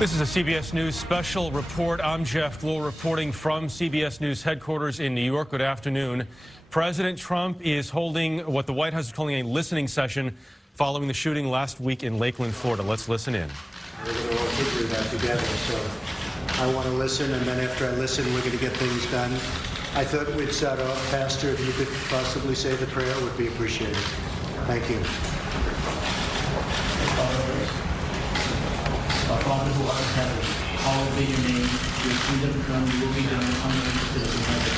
This is a CBS News special report. I'm Jeff Wool reporting from CBS News headquarters in New York. Good afternoon. President Trump is holding what the White House is calling a listening session following the shooting last week in Lakeland, Florida. Let's listen in. We're going to all figure that together. So I want to listen, and then after I listen, we're going to get things done. I thought we'd start off. Pastor, if you could possibly say the prayer, it would be appreciated. Thank you. Our Father who art in heaven, hallowed be your name. Your kingdom come, your will be done on earth as it is in heaven.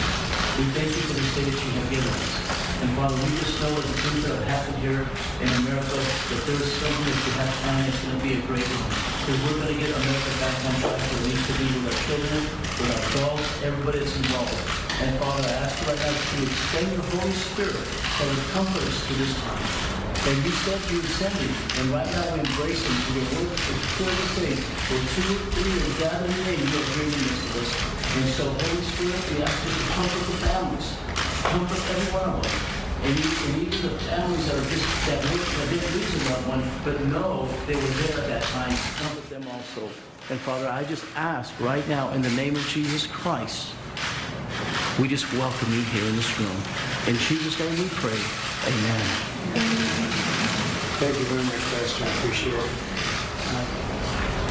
We thank you for this day that you have given us. And Father, we just know that the things that have happened here in America, that there is something that you have planned, it's going to be a great one. Because we're going to get America back on track where it needs to be with our children, with our adults, everybody that's involved. And Father, I ask you right now to extend your Holy Spirit that would comfort us to this time. And you said you would send him, and right now we embrace him to your word. It's clearly saying, where two or three are gathered in name, you are bringing this to us. And so, Holy Spirit, we ask you to comfort the families, comfort every one of them. And even the families that are just that didn't lose a loved one, but know they were there at that time, comfort them also. And Father, I just ask right now in the name of Jesus Christ, we just welcome you here in this room. In Jesus' name we pray. Amen. Thank you very much, Pastor. I appreciate it.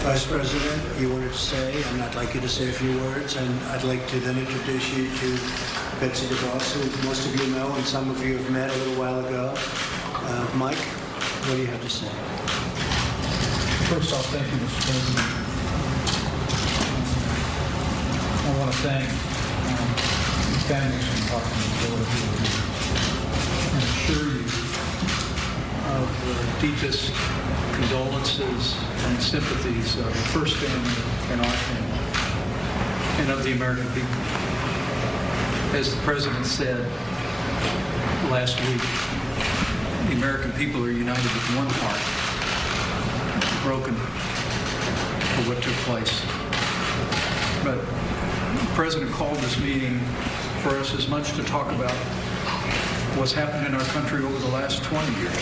Vice President, you wanted to say, and I'd like you to say a few words, and I'd like to then introduce you to Betsy DeVos, who most of you know and some of you have met a little while ago. Mike, what do you have to say? First off, thank you, Mr. President. I want to thank the families from Parkland, Florida, and assure you of the deepest condolences and sympathies of the first family and our family, and of the American people. As the President said last week, the American people are united with one heart, broken for what took place. But the President called this meeting for us as much to talk about what's happened in our country over the last 20 years,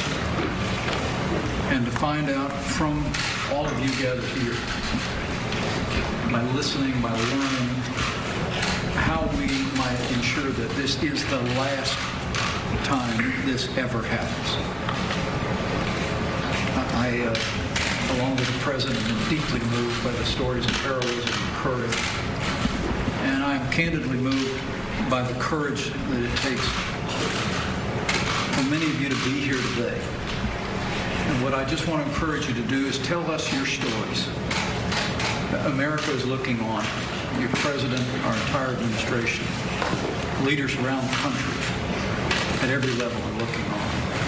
and to find out from all of you gathered here, by listening, by learning, how we might ensure that this is the last time this ever happens. I, along with the President, am deeply moved by the stories of heroism and courage, and I'm candidly moved by the courage that it takes for many of you to be here today. And what I just want to encourage you to do is tell us your stories. America is looking on. Your president, our entire administration, leaders around the country at every level are looking on.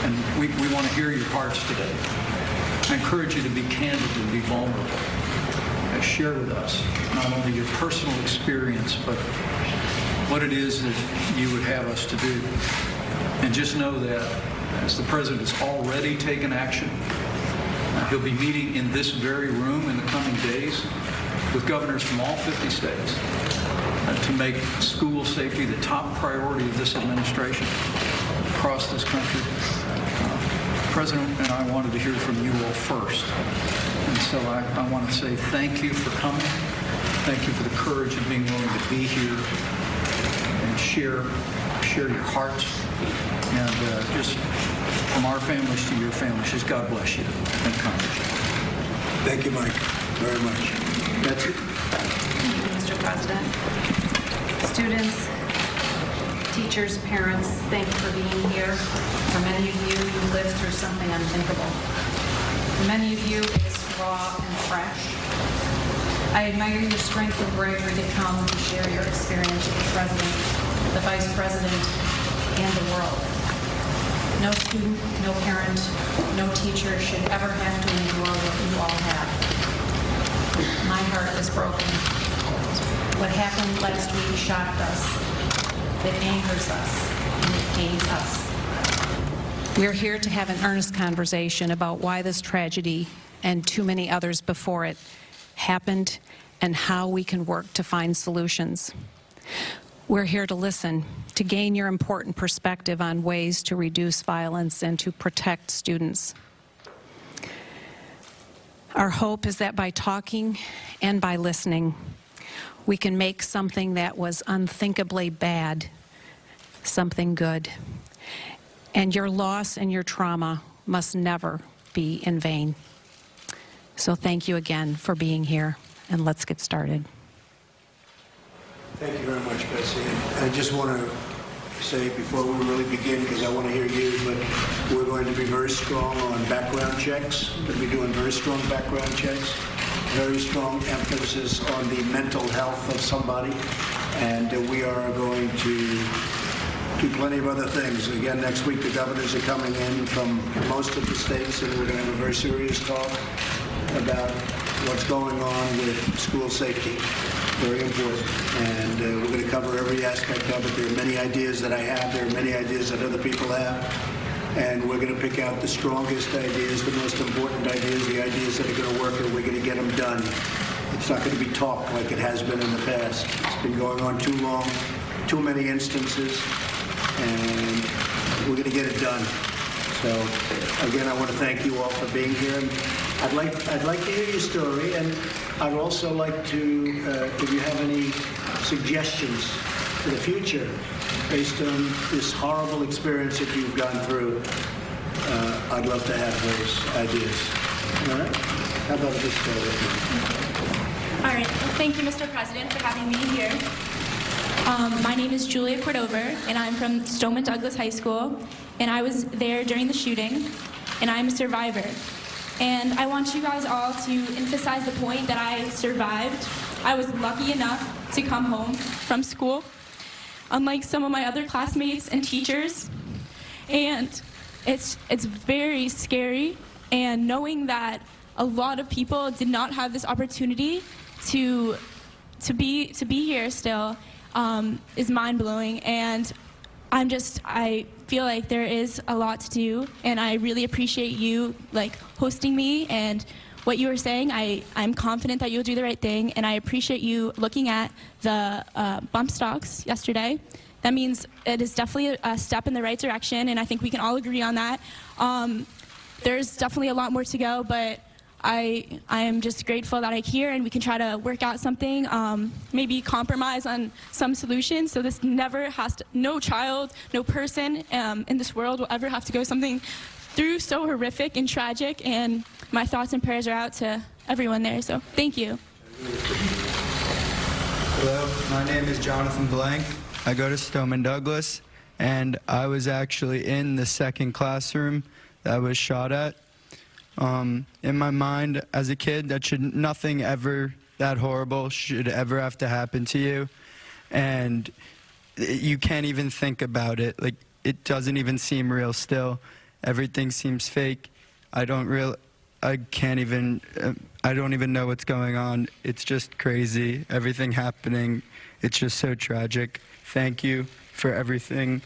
And we want to hear your hearts today. I encourage you to be candid and be vulnerable. Share with us not only your personal experience, but what it is that you would have us to do. And just know that as the President has already taken action, he'll be meeting in this very room in the coming days with governors from all 50 states to make school safety the top priority of this administration across this country. The President and I wanted to hear from you all first. And so I want to say thank you for coming. Thank you for the courage of being willing to be here and share your hearts. And just from our families to your families, just God bless you and comfort you. Thank you, Mike, very much. Betsy? Thank you, Mr. President. Students, teachers, parents, thank you for being here. For many of you, you lived through something unthinkable. For many of you, it's raw and fresh. I admire your strength and bravery to come and share your experience with the President, the Vice President, and the world. No student, no parent, no teacher should ever have to endure what you all have. My heart is broken. What happened last week shocked us. It angers us, and it pains us. We're here to have an earnest conversation about why this tragedy and too many others before it happened and how we can work to find solutions. We're here to listen, to gain your important perspective on ways to reduce violence and to protect students. Our hope is that by talking and by listening, we can make something that was unthinkably bad something good. And your loss and your trauma must never be in vain. So thank you again for being here, and let's get started. Thank you very much, Betsy. I just want to say before we really begin, because I want to hear you, but we're going to be very strong on background checks. We're going to be doing very strong background checks, very strong emphasis on the mental health of somebody, and we are going to do plenty of other things. Again, next week the governors are coming in from most of the states, and we're going to have a very serious talk about what's going on with school safety. Very important. And we're going to cover every aspect of it. There are many ideas that I have. There are many ideas that other people have. And we're going to pick out the strongest ideas, the most important ideas, the ideas that are going to work, and we're going to get them done. It's not going to be talk like it has been in the past. It's been going on too long, too many instances, and we're going to get it done. So, again, I want to thank you all for being here. And I'd like to hear your story, and I'd also like to, if you have any suggestions for the future based on this horrible experience that you've gone through, I'd love to have those ideas. All right? How about this story? All right. Well, thank you, Mr. President, for having me here. My name is Julia Cordover, and I'm from Stoneman Douglas High School, and I was there during the shooting, and I'm a survivor. And I want you guys all to emphasize the point that I survived. I was lucky enough to come home from school, unlike some of my other classmates and teachers. And it's very scary, and knowing that a lot of people did not have this opportunity to be here still is mind-blowing. And I feel like there is a lot to do, and I really appreciate you hosting me and what you were saying. I'm confident that you'll do the right thing, and I appreciate you looking at the bump stocks yesterday. That means it is definitely a step in the right direction, and I think we can all agree on that. There's definitely a lot more to go, but I am just grateful that I'm here, and we can try to work out something, maybe compromise on some solutions, so this never has to, no child, no person in this world will ever have to go something through so horrific and tragic, and my thoughts and prayers are out to everyone there, so thank you. Hello, my name is Jonathan Blank. I go to Stoneman Douglas, and I was actually in the second classroom that was shot at. In my mind, as a kid, nothing ever that horrible should ever have to happen to you, and you can't even think about it. Like, it doesn't even seem real still. Everything seems fake. I don't even know what's going on. It's just crazy. Everything happening. It's just so tragic. Thank you for everything.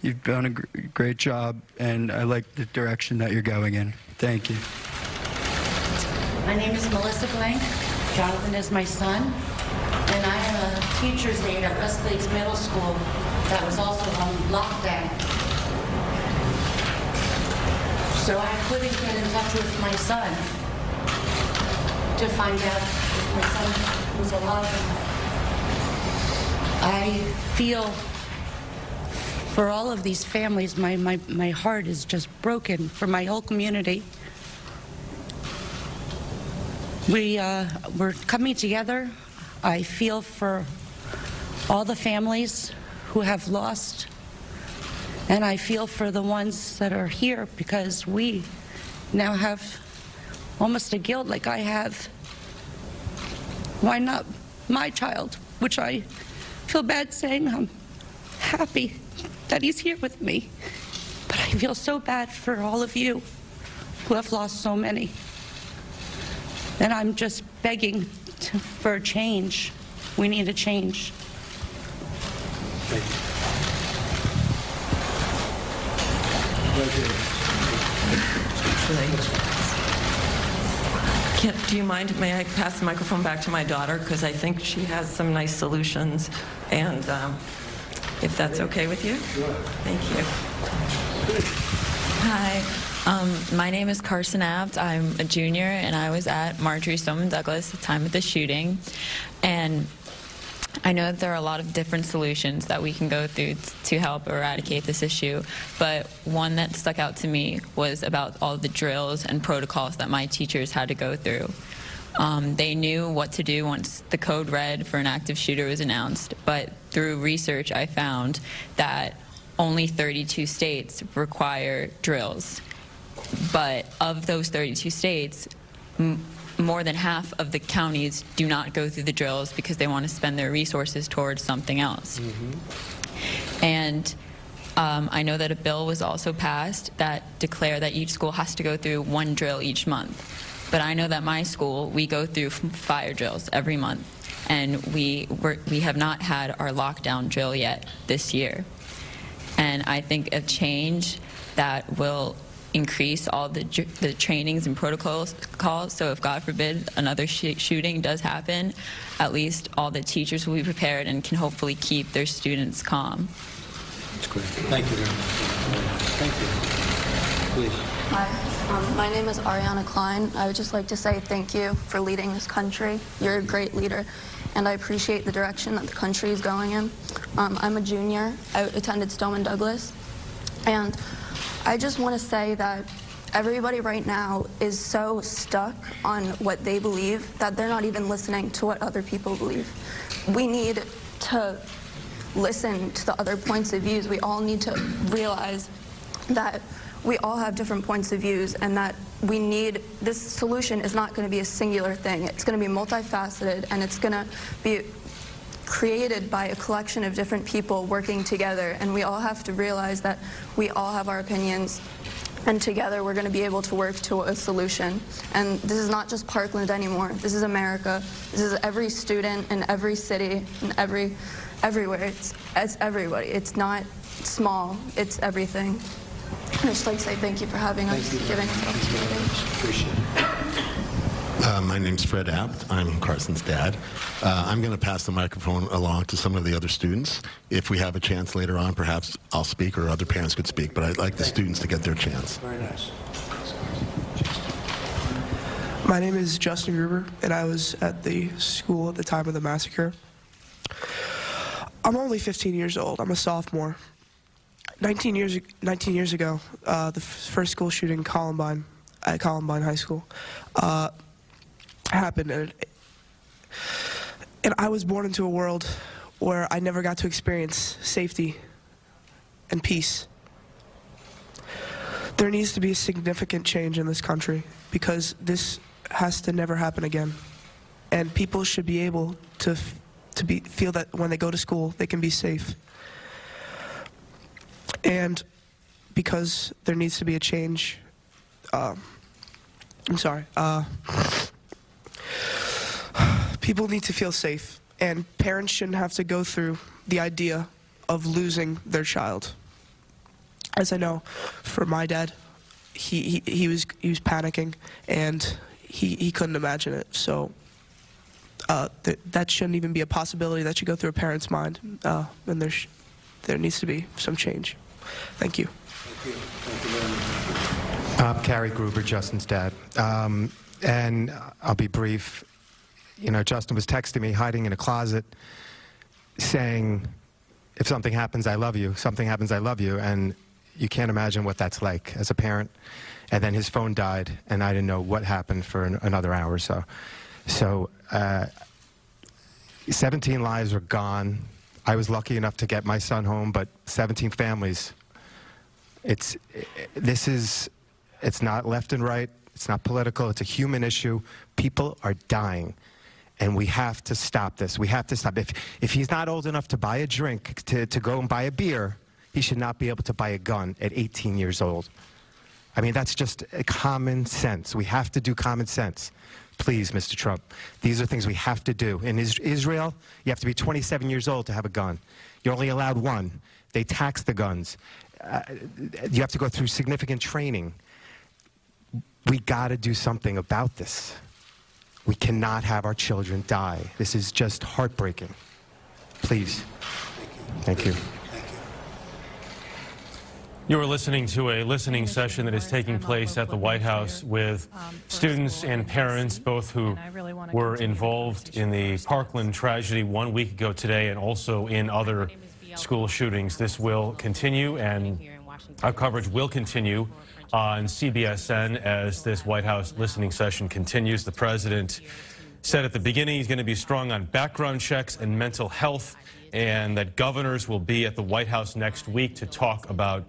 You've done a great job, and I like the direction that you're going in. Thank you. My name is Melissa Blank. Jonathan is my son, and I am a teacher's aide at Westlakes Middle School that was also on lockdown. So I couldn't get in touch with my son to find out if my son was alive. I feel for all of these families, my heart is just broken for my whole community. We're coming together. I feel for all the families who have lost, and I feel for the ones that are here, because we now have almost a guilt like I have. Why not my child, which I feel bad saying. I'm happy that he's here with me, but I feel so bad for all of you who have lost so many. And I'm just begging for a change. We need a change. Thank you. Do you mind, may I pass the microphone back to my daughter, because I think she has some nice solutions, and if that's okay with you? Sure. Thank you. Hi. My name is Carson Abt. I'm a junior, and I was at Marjorie Stoneman Douglas at the time of the shooting. And I know that there are a lot of different solutions that we can go through to help eradicate this issue, but one that stuck out to me was about all the drills and protocols that my teachers had to go through. They knew what to do once the code red for an active shooter was announced, but through research I found that only 32 states require drills. But of those 32 states, more than half of the counties do not go through the drills because they want to spend their resources towards something else. And I know that a bill was also passed that declared that each school has to go through one drill each month. But I know that my school, we go through fire drills every month, and we have not had our lockdown drill yet this year. And I think a change that will increase all the trainings and protocols, so if God forbid another shooting does happen, at least all the teachers will be prepared and can hopefully keep their students calm. That's great. Thank you very much. Thank you. Please. Hi, my name is Ariana Klein. I would just like to say thank you for leading this country. You're a great leader, and I appreciate the direction that the country is going in. I'm a junior. I attended Stoneman Douglas, and I just want to say that everybody right now is so stuck on what they believe that they're not even listening to what other people believe. We need to listen to the other points of views. We all need to realize that we all have different points of views, and that we need, this solution is not going to be a singular thing. It's going to be multifaceted, and it's going to be created by a collection of different people working together, and we all have to realize that we all have our opinions, and together we're going to be able to work to a solution. And this is not just Parkland anymore. This is America. This is every student in every city and everywhere. It's everybody. It's not small. It's everything. I'd just like to say thank you for having us, giving us the opportunity. Appreciate it. My name's Fred Abt. I'm Carson's dad. I'm going to pass the microphone along to some of the other students. If we have a chance later on, perhaps I'll speak or other parents could speak, but I'd like the students to get their chance. Very nice. My name is Justin Gruber, and I was at the school at the time of the massacre. I'm only 15 years old. I'm a sophomore. 19 years ago, the first school shooting at Columbine High School happened, and I was born into a world where I never got to experience safety and peace. There needs to be a significant change in this country, because this has to never happen again, and people should be able to feel that when they go to school they can be safe. And because there needs to be a change, people need to feel safe, and parents shouldn't have to go through the idea of losing their child. As I know, for my dad, he was panicking, and he couldn't imagine it. So that shouldn't even be a possibility. That should go through a parent's mind, and there needs to be some change. Thank you. Thank you. Thank you very much. I'm Carrie Gruber, Justin's dad. And I'll be brief. You know, Justin was texting me, hiding in a closet, saying, if something happens, I love you. Something happens, I love you. And you can't imagine what that's like as a parent. And then his phone died, and I didn't know what happened for another hour or so. So 17 lives were gone. I was lucky enough to get my son home, but 17 families. It's not left and right. It's not political. It's a human issue. People are dying, and we have to stop this. We have to stop. If he's not old enough to buy a drink, to go and buy a beer, he should not be able to buy a gun at 18 years old. I mean, that's just common sense. We have to do common sense. Please, Mr. Trump, these are things we have to do. In Israel, you have to be 27 years old to have a gun. You're only allowed one. They tax the guns. You have to go through significant training. We got to do something about this. We cannot have our children die. This is just heartbreaking. Please. Thank you. Thank you. Thank you. You are listening to a listening session that is taking place at the White House with students and parents, both who were involved in the Parkland tragedy 1 week ago today and also in other school shootings. This will continue, and our coverage will continue on CBSN as this White House listening session continues. The president said at the beginning he's going to be strong on background checks and mental health, and that governors will be at the White House next week to talk about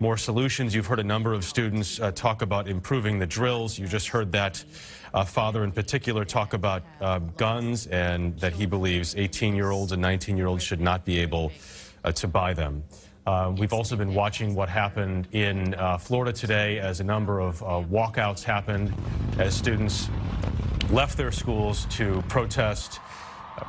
more solutions. You've heard a number of students talk about improving the drills. You just heard that father in particular talk about guns, and that he believes 18-year-olds and 19-year-olds should not be able to buy them. We've also been watching what happened in Florida today as a number of walkouts happened as students left their schools to protest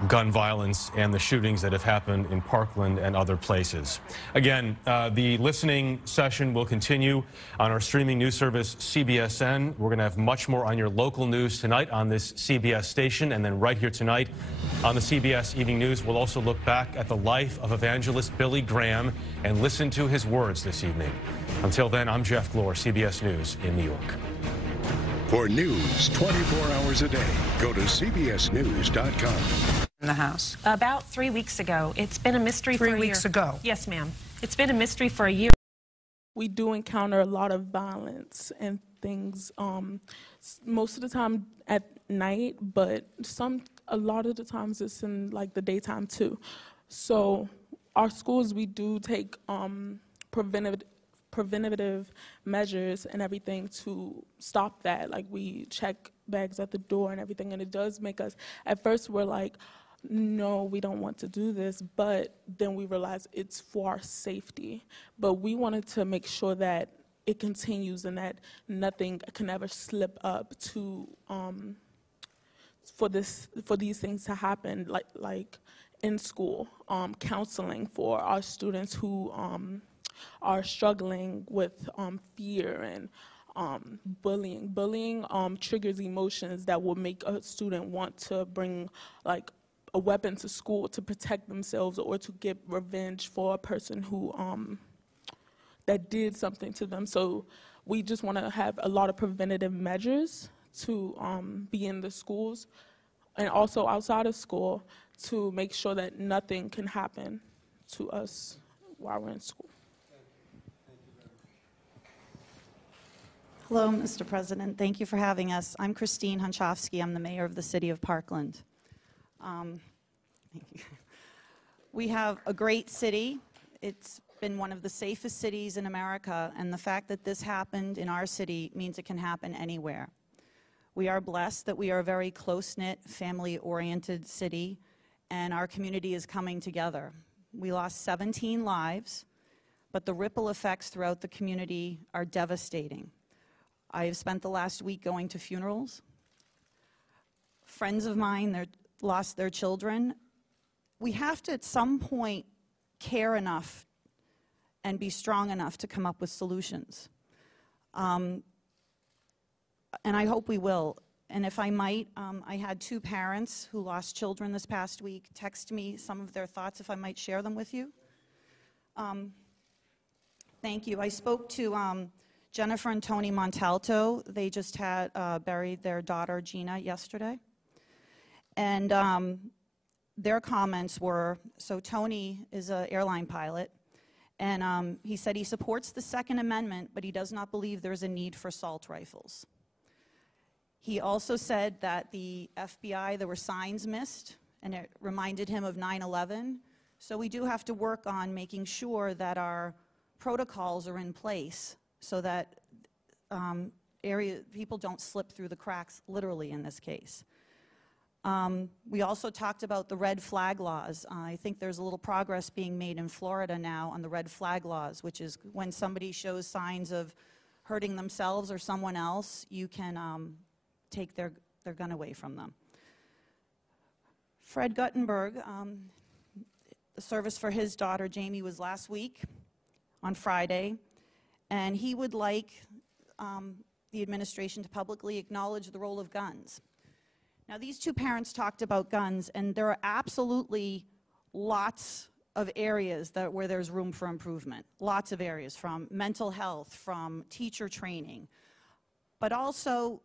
gun violence and the shootings that have happened in Parkland and other places. Again, the listening session will continue on our streaming news service, CBSN. We're going to have much more on your local news tonight on this CBS station, and then right here tonight on the CBS Evening News, we'll also look back at the life of evangelist Billy Graham and listen to his words this evening. Until then, I'm Jeff Glor, CBS News in New York. For news 24 hours a day, go to cbsnews.com. In the house. About 3 weeks ago. It's been a mystery for a year. 3 weeks ago? Yes, ma'am. It's been a mystery for a year. We do encounter a lot of violence and things, most of the time at night, but a lot of the times it's in like the daytime too. So our schools, we do take preventative measures and everything to stop that. Like, we check bags at the door and everything, and it does make us, at first we're like, no, we don't want to do this, but then we realize it's for our safety. But we wanted to make sure that it continues and that nothing can ever slip up to for these things to happen, like in school, counseling for our students who are struggling with fear and bullying. Bullying triggers emotions that will make a student want to bring like a weapon to school to protect themselves or to get revenge for a person who that did something to them. So we just want to have a lot of preventative measures to be in the schools and also outside of school to make sure that nothing can happen to us while we're in school. Hello, Mr. President. Thank you for having us. I'm Christine Hunchofsky. I'm the mayor of the city of Parkland. We have a great city. It's been one of the safest cities in America, and the fact that this happened in our city means it can happen anywhere. We are blessed that we are a very close-knit, family-oriented city, and our community is coming together. We lost 17 lives, but the ripple effects throughout the community are devastating. I have spent the last week going to funerals. Friends of mine lost their children. We have to, at some point, care enough and be strong enough to come up with solutions. And I hope we will. And if I might, I had 2 parents who lost children this past week text me some of their thoughts, if I might share them with you. Thank you. I spoke to Jennifer and Tony Montalto. They just had buried their daughter, Gina, yesterday. And their comments were, so Tony is an airline pilot, and he said he supports the Second Amendment, but he does not believe there's a need for assault rifles. He also said that the FBI, there were signs missed, and it reminded him of 9/11. So we do have to work on making sure that our protocols are in place so that people don't slip through the cracks, literally in this case. We also talked about the red flag laws. I think there's a little progress being made in Florida now on the red flag laws, which is when somebody shows signs of hurting themselves or someone else, you can take their gun away from them. Fred Guttenberg, the service for his daughter Jamie was last week on Friday, and he would like the administration to publicly acknowledge the role of guns. Now, these 2 parents talked about guns, and there are absolutely lots of areas where there's room for improvement. Lots of areas, from mental health, from teacher training. But also,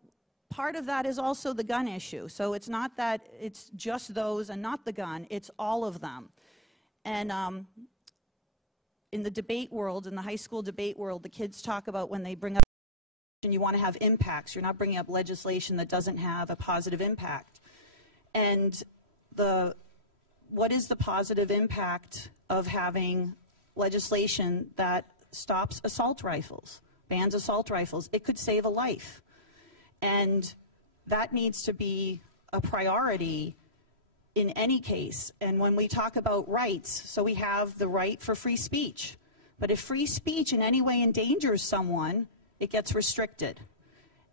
part of that is also the gun issue. So it's not that it's just those and not the gun, it's all of them. And in the debate world, in the high school debate world, the kids talk about when they bring up and you want to have impacts. You're not bringing up legislation that doesn't have a positive impact. And what is the positive impact of having legislation that stops assault rifles, bans assault rifles? It could save a life. And that needs to be a priority in any case. And when we talk about rights, so we have the right for free speech. But if free speech in any way endangers someone, it gets restricted.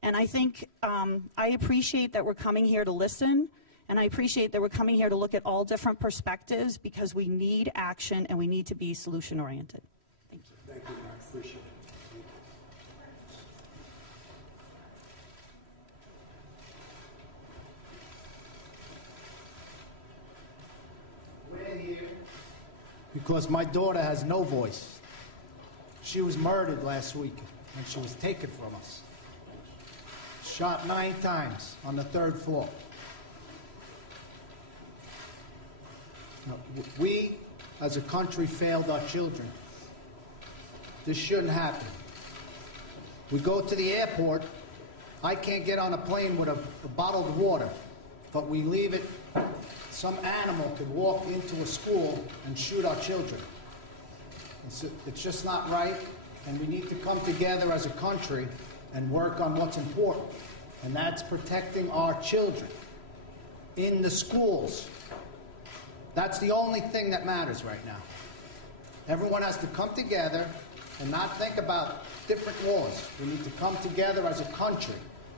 And I think I appreciate that we're coming here to listen, and I appreciate that we're coming here to look at all different perspectives, because we need action and we need to be solution-oriented. Thank you. Thank you, Mark. Appreciate it. We're here because my daughter has no voice. She was murdered last week, and she was taken from us. Shot 9 times on the 3rd floor. Now, we, as a country, failed our children. This shouldn't happen. We go to the airport. I can't get on a plane with a bottle of water, but we leave it. Some animal could walk into a school and shoot our children. It's just not right, and we need to come together as a country and work on what's important, and that's protecting our children in the schools. That's the only thing that matters right now. Everyone has to come together and not think about different laws. We need to come together as a country,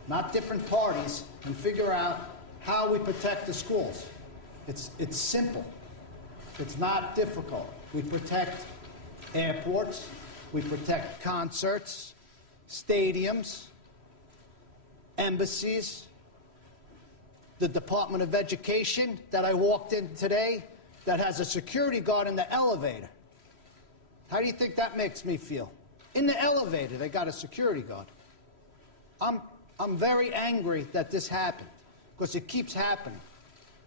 not different parties, and figure out how we protect the schools. It's simple. It's not difficult. We protect airports, we protect concerts, stadiums, embassies, the Department of Education that I walked in today that has a security guard in the elevator. How do you think that makes me feel? In the elevator, they got a security guard. I'm very angry that this happened, because it keeps happening.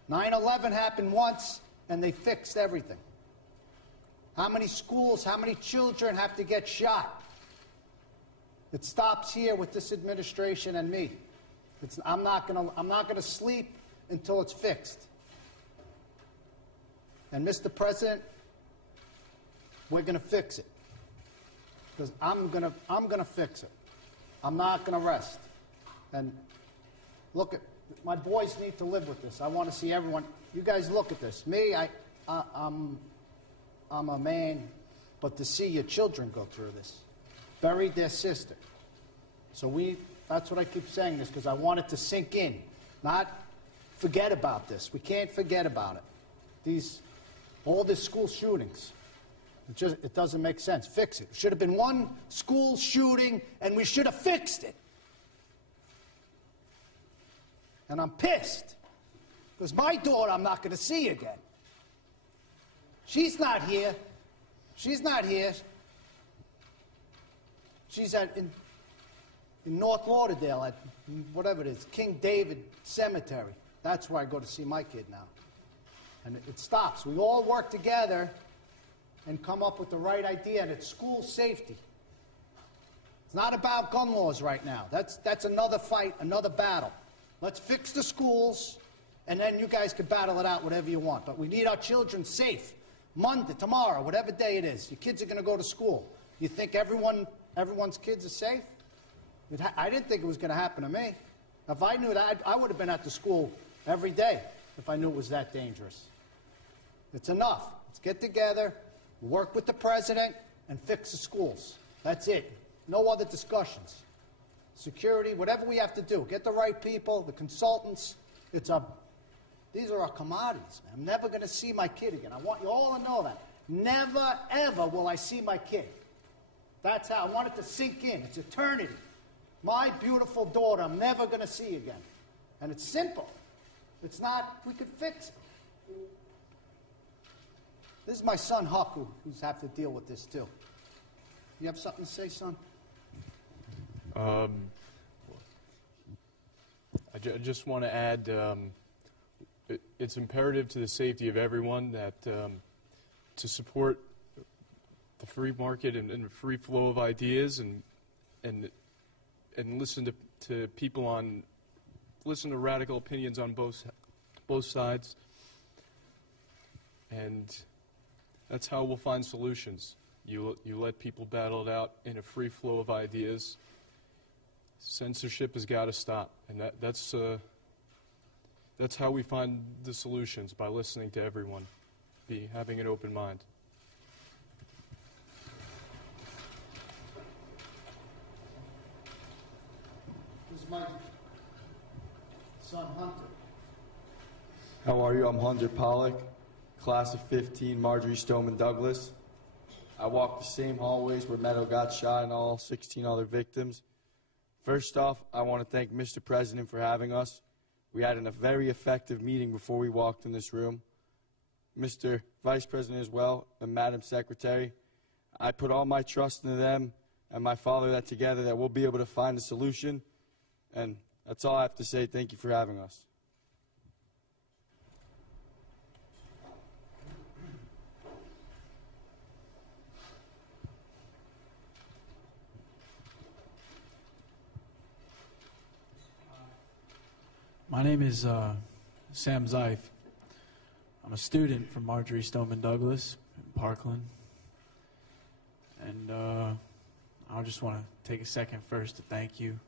9/11 happened once, and they fixed everything. How many schools, how many children have to get shot? It stops here with this administration and me. I'm not gonna sleep until it's fixed. And Mr. President, we're gonna fix it, because I'm gonna fix it. I'm not gonna rest. And look at my boys need to live with this. I want to see everyone. You guys look at this. Me, I'm a man, but to see your children go through this, buried their sister. So that's what I keep saying this, because I want it to sink in, not forget about this. We can't forget about it. All these school shootings, it doesn't make sense. Fix it. It should have been one school shooting, and we should have fixed it. And I'm pissed, because my daughter I'm not going to see again. She's not here. She's not here. She's in North Lauderdale at whatever it is, King David Cemetery. That's where I go to see my kid now. And it stops. We all work together and come up with the right idea, and it's school safety. It's not about gun laws right now. That's another fight, another battle. Let's fix the schools, and then you guys can battle it out whatever you want. But we need our children safe. Monday, tomorrow, whatever day it is, your kids are going to go to school. You think everyone's kids are safe? I didn't think it was going to happen to me. If I knew that, I would have been at the school every day if I knew it was that dangerous. It's enough. Let's get together, work with the president, and fix the schools. That's it. No other discussions. Security, whatever we have to do. Get the right people, the consultants. These are our commodities, man. I'm never going to see my kid again. I want you all to know that. Never, ever will I see my kid. That's how I want it to sink in. It's eternity. My beautiful daughter, I'm never going to see again. And it's simple. It's not, we could fix it. This is my son, Huck, who's have to deal with this, too. You have something to say, son? I just want to add, it's imperative to the safety of everyone that to support the free market and the free flow of ideas and listen to people listen to radical opinions on both sides, and that's how we'll find solutions. You let people battle it out in a free flow of ideas. Censorship has got to stop, and that's how we find the solutions, by listening to everyone, having an open mind. This is my son, Hunter. How are you? I'm Hunter Pollock, class of 15, Marjorie Stoneman Douglas. I walked the same hallways where Meadow got shot and all 16 other victims. First off, I want to thank Mr. President for having us. We had a very effective meeting before we walked in this room. Mr. Vice President as well, and Madam Secretary. I put all my trust into them and my father that together that we'll be able to find a solution. And that's all I have to say. Thank you for having us. My name is Sam Zeif. I'm a student from Marjorie Stoneman Douglas in Parkland. And I just want to take a second first to thank you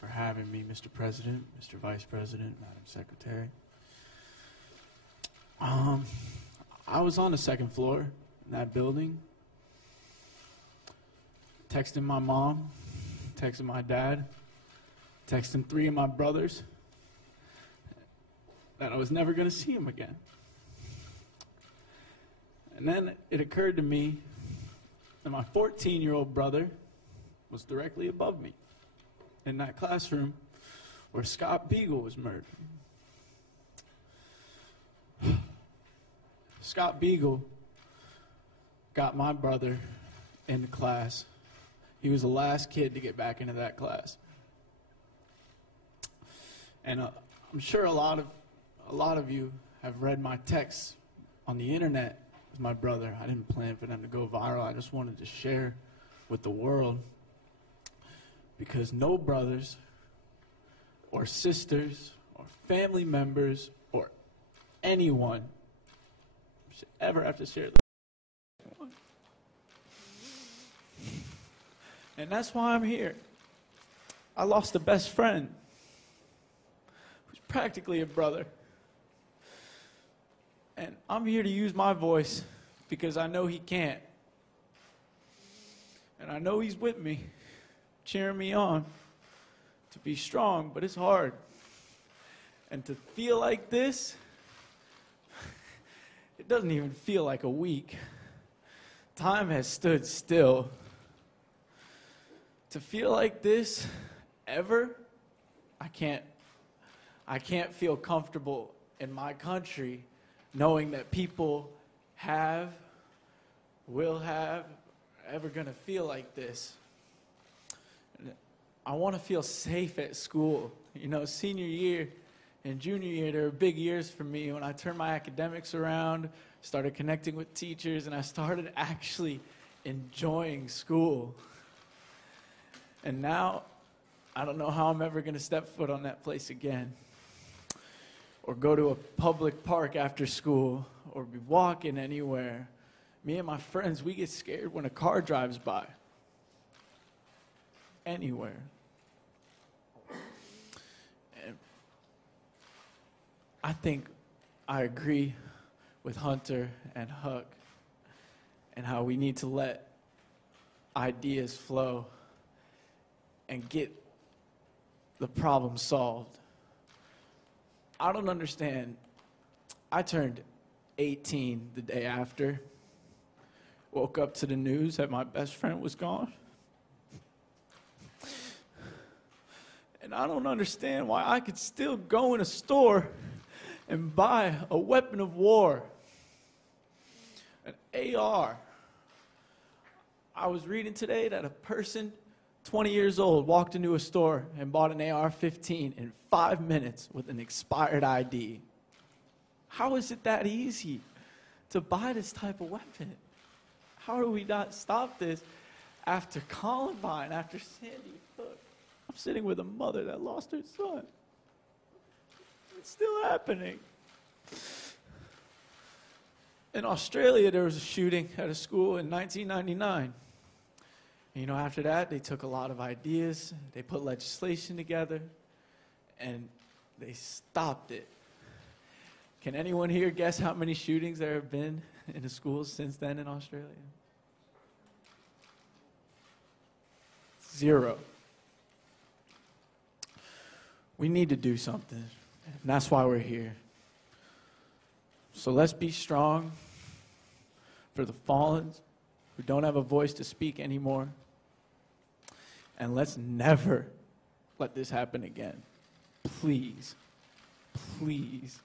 for having me, Mr. President, Mr. Vice President, Madam Secretary. I was on the second floor in that building, texting my mom, texting my dad, texting 3 of my brothers, that I was never going to see him again. And then it occurred to me that my 14-year-old brother was directly above me in that classroom where Scott Beagle was murdered. Scott Beagle got my brother into class. He was the last kid to get back into that class. And I'm sure a lot of you have read my texts on the internet with my brother. I didn't plan for them to go viral. I just wanted to share with the world, because no brothers or sisters or family members or anyone should ever have to share this. And that's why I'm here. I lost a best friend who's practically a brother. And I'm here to use my voice because I know he can't. And I know he's with me, cheering me on to be strong, but it's hard. And to feel like this, it doesn't even feel like a week. Time has stood still. To feel like this ever, I can't feel comfortable in my country knowing that people will have, ever gonna feel like this. I wanna feel safe at school. You know, senior year and junior year, they were big years for me when I turned my academics around, started connecting with teachers, and I started actually enjoying school. And now, I don't know how I'm ever gonna step foot on that place again, or go to a public park after school, or be walking anywhere. Me and my friends, we get scared when a car drives by. Anywhere. And I think I agree with Hunter and Huck and how we need to let ideas flow and get the problem solved. I don't understand. I turned 18 the day after. Woke up to the news that my best friend was gone. And I don't understand why I could still go in a store and buy a weapon of war, an AR. I was reading today that a person 20 years old walked into a store and bought an AR-15 in 5 minutes with an expired ID. How is it that easy to buy this type of weapon? How do we not stop this after Columbine, after Sandy Hook? I'm sitting with a mother that lost her son. It's still happening. In Australia, there was a shooting at a school in 1999. And, you know, after that, they took a lot of ideas, they put legislation together, and they stopped it. Can anyone here guess how many shootings there have been in the schools since then in Australia? 0. We need to do something, and that's why we're here. So let's be strong for the fallen who don't have a voice to speak anymore. And let's never let this happen again. Please, please.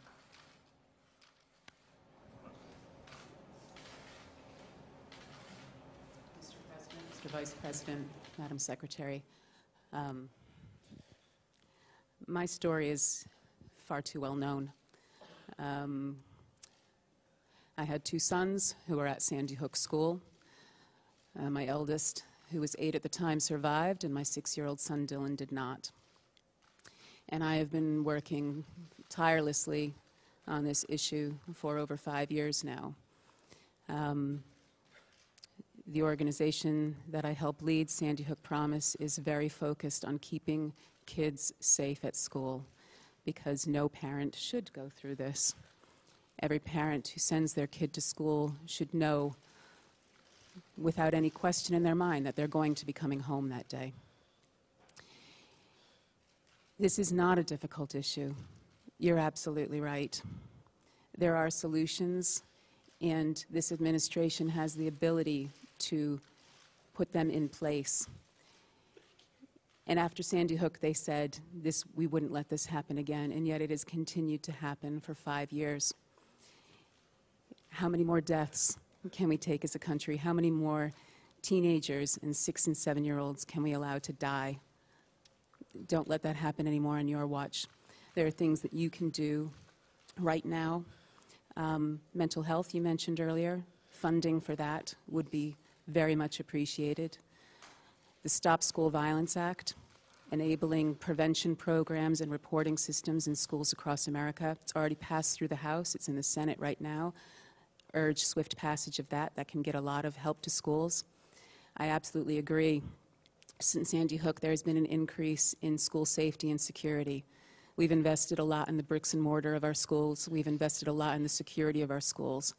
Mr. President, Mr. Vice President, Madam Secretary, my story is far too well known. I had 2 sons who were at Sandy Hook School. My eldest, who was 8 at the time, survived, and my 6-year-old son, Dylan, did not. And I have been working tirelessly on this issue for over 5 years now. The organization that I help lead, Sandy Hook Promise, is very focused on keeping kids safe at school because no parent should go through this. Every parent who sends their kid to school should know without any question in their mind that they're going to be coming home that day. This is not a difficult issue. You're absolutely right. There are solutions, and this administration has the ability to put them in place. And after Sandy Hook, they said we wouldn't let this happen again, and yet it has continued to happen for 5 years. How many more deaths can we take as a country? How many more teenagers and 6- and 7-year-olds can we allow to die? Don't let that happen anymore on your watch. There are things that you can do right now. Mental health, you mentioned earlier. Funding for that would be very much appreciated. The Stop School Violence Act, enabling prevention programs and reporting systems in schools across America. It's already passed through the House. It's in the Senate right now. Urge swift passage of that. That can get a lot of help to schools. I absolutely agree. Since Sandy Hook, there's been an increase in school safety and security. We've invested a lot in the bricks and mortar of our schools. We've invested a lot in the security of our schools.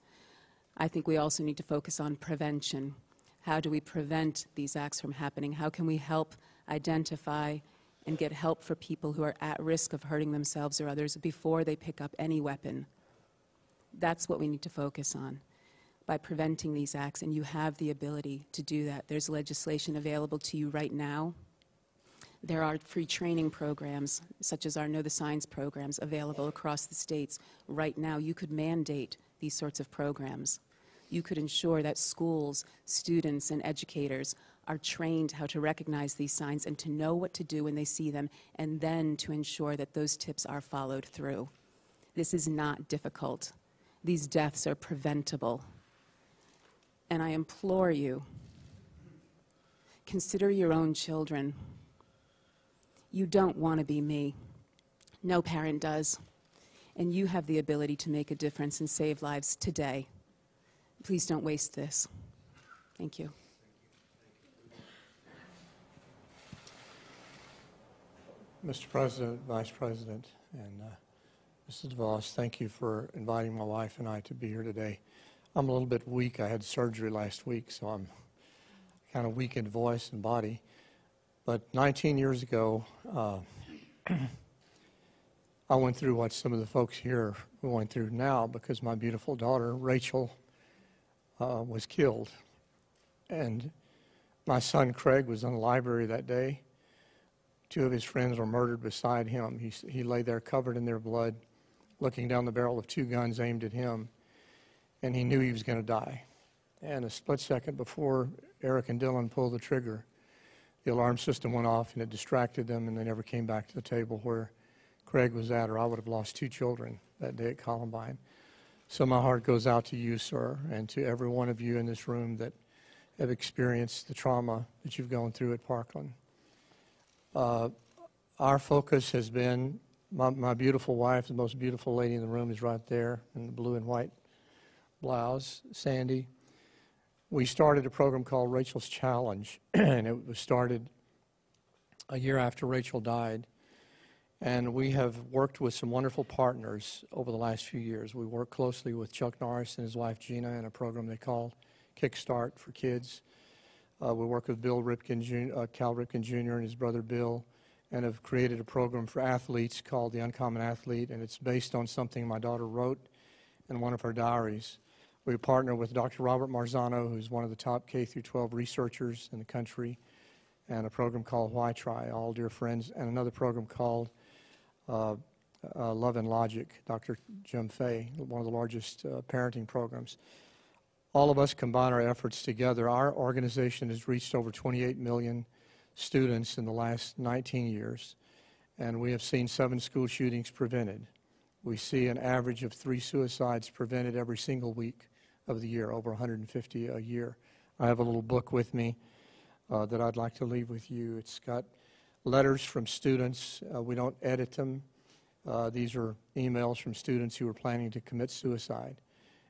I think we also need to focus on prevention. How do we prevent these acts from happening? How can we help identify and get help for people who are at risk of hurting themselves or others before they pick up any weapon? That's what we need to focus on by preventing these acts, and you have the ability to do that. There's legislation available to you right now. There are free training programs, such as our Know the Signs programs, available across the states. Right now, you could mandate these sorts of programs. You could ensure that schools, students, and educators are trained how to recognize these signs and to know what to do when they see them, and then to ensure that those tips are followed through. This is not difficult. These deaths are preventable. And I implore you, consider your own children. You don't want to be me. No parent does. And you have the ability to make a difference and save lives today. Please don't waste this. Thank you. Mr. President, Vice President, and Mrs. DeVos, thank you for inviting my wife and I to be here today. I'm a little bit weak. I had surgery last week, so I'm kind of weak in voice and body. But 19 years ago, I went through what some of the folks here are going through now because my beautiful daughter, Rachel, was killed. And my son, Craig, was in the library that day. 2 of his friends were murdered beside him. He lay there covered in their blood, looking down the barrel of 2 guns aimed at him, and he knew he was going to die. And a split second before Eric and Dylan pulled the trigger, the alarm system went off and it distracted them, and they never came back to the table where Craig was at, or I would have lost 2 children that day at Columbine. So my heart goes out to you, sir, and to every one of you in this room that have experienced the trauma that you've gone through at Parkland. Our focus has been, my beautiful wife, the most beautiful lady in the room is right there in the blue and white blouse, Sandy. We started a program called Rachel's Challenge, and it was started a year after Rachel died. And we have worked with some wonderful partners over the last few years. We work closely with Chuck Norris and his wife Gina in a program they call Kickstart for Kids. We work with Cal Ripken Jr. and his brother Bill, and have created a program for athletes called The Uncommon Athlete, and it's based on something my daughter wrote in one of her diaries. We partner with Dr. Robert Marzano, who's one of the top K-12 researchers in the country, and a program called Why Try, all dear friends, and another program called Love and Logic, Dr. Jim Fay, one of the largest parenting programs. All of us combine our efforts together. Our organization has reached over 28 million students in the last 19 years, and we have seen 7 school shootings prevented. We see an average of 3 suicides prevented every single week of the year, over 150 a year. I have a little book with me that I'd like to leave with you. It's got letters from students. We don't edit them. These are emails from students who are planning to commit suicide.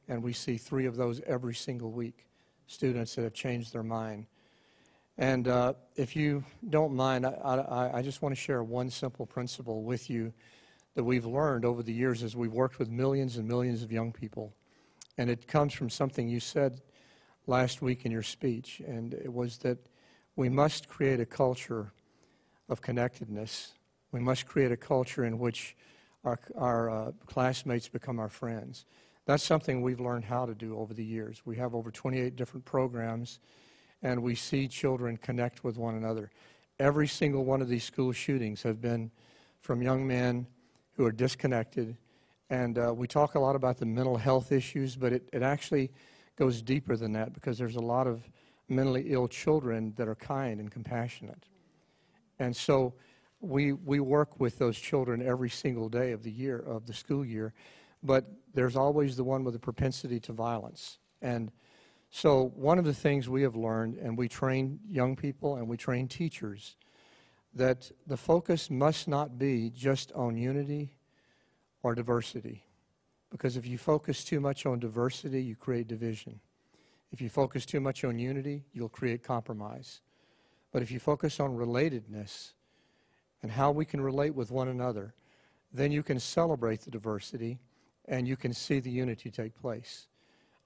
And we see 3 of those every single week, students that have changed their mind. And if you don't mind, I just want to share one simple principle with you that we've learned over the years as we've worked with millions and millions of young people. And it comes from something you said last week in your speech, and it was that we must create a culture of connectedness. We must create a culture in which our classmates become our friends. That's something we've learned how to do over the years. We have over 28 different programs, and we see children connect with one another. Every single one of these school shootings have been from young men who are disconnected, and we talk a lot about the mental health issues, but it actually goes deeper than that, because there's a lot of mentally ill children that are kind and compassionate. And so we work with those children every single day of the year, of the school year, but there's always the one with a propensity to violence. And so one of the things we have learned, and we train young people and we train teachers, that the focus must not be just on unity or diversity. Because if you focus too much on diversity, you create division. If you focus too much on unity, you'll create compromise. But if you focus on relatedness and how we can relate with one another, then you can celebrate the diversity and you can see the unity take place.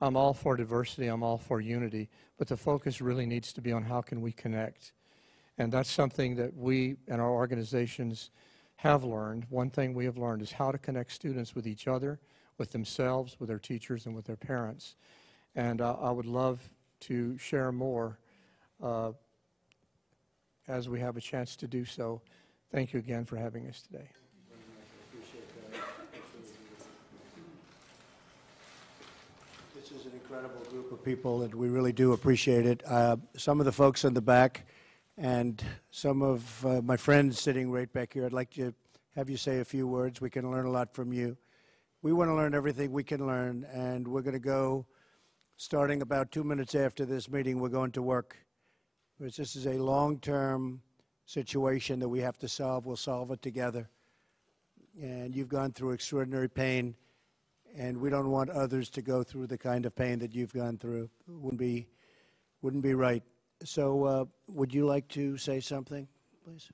I'm all for diversity, I'm all for unity, but the focus really needs to be on how can we connect. And that's something that we and our organizations have learned. One thing we have learned is how to connect students with each other, with themselves, with their teachers, and with their parents. And I would love to share more as we have a chance to do so. Thank you again for having us today. This is an incredible group of people, and we really do appreciate it. Some of the folks in the back and some of my friends sitting right back here, I'd like to have you say a few words. We can learn a lot from you. We want to learn everything we can learn, and we're going to go, starting about 2 minutes after this meeting, we're going to work. This is a long-term situation that we have to solve. We'll solve it together. And you've gone through extraordinary pain, and we don't want others to go through the kind of pain that you've gone through. It wouldn't be right. So would you like to say something, please?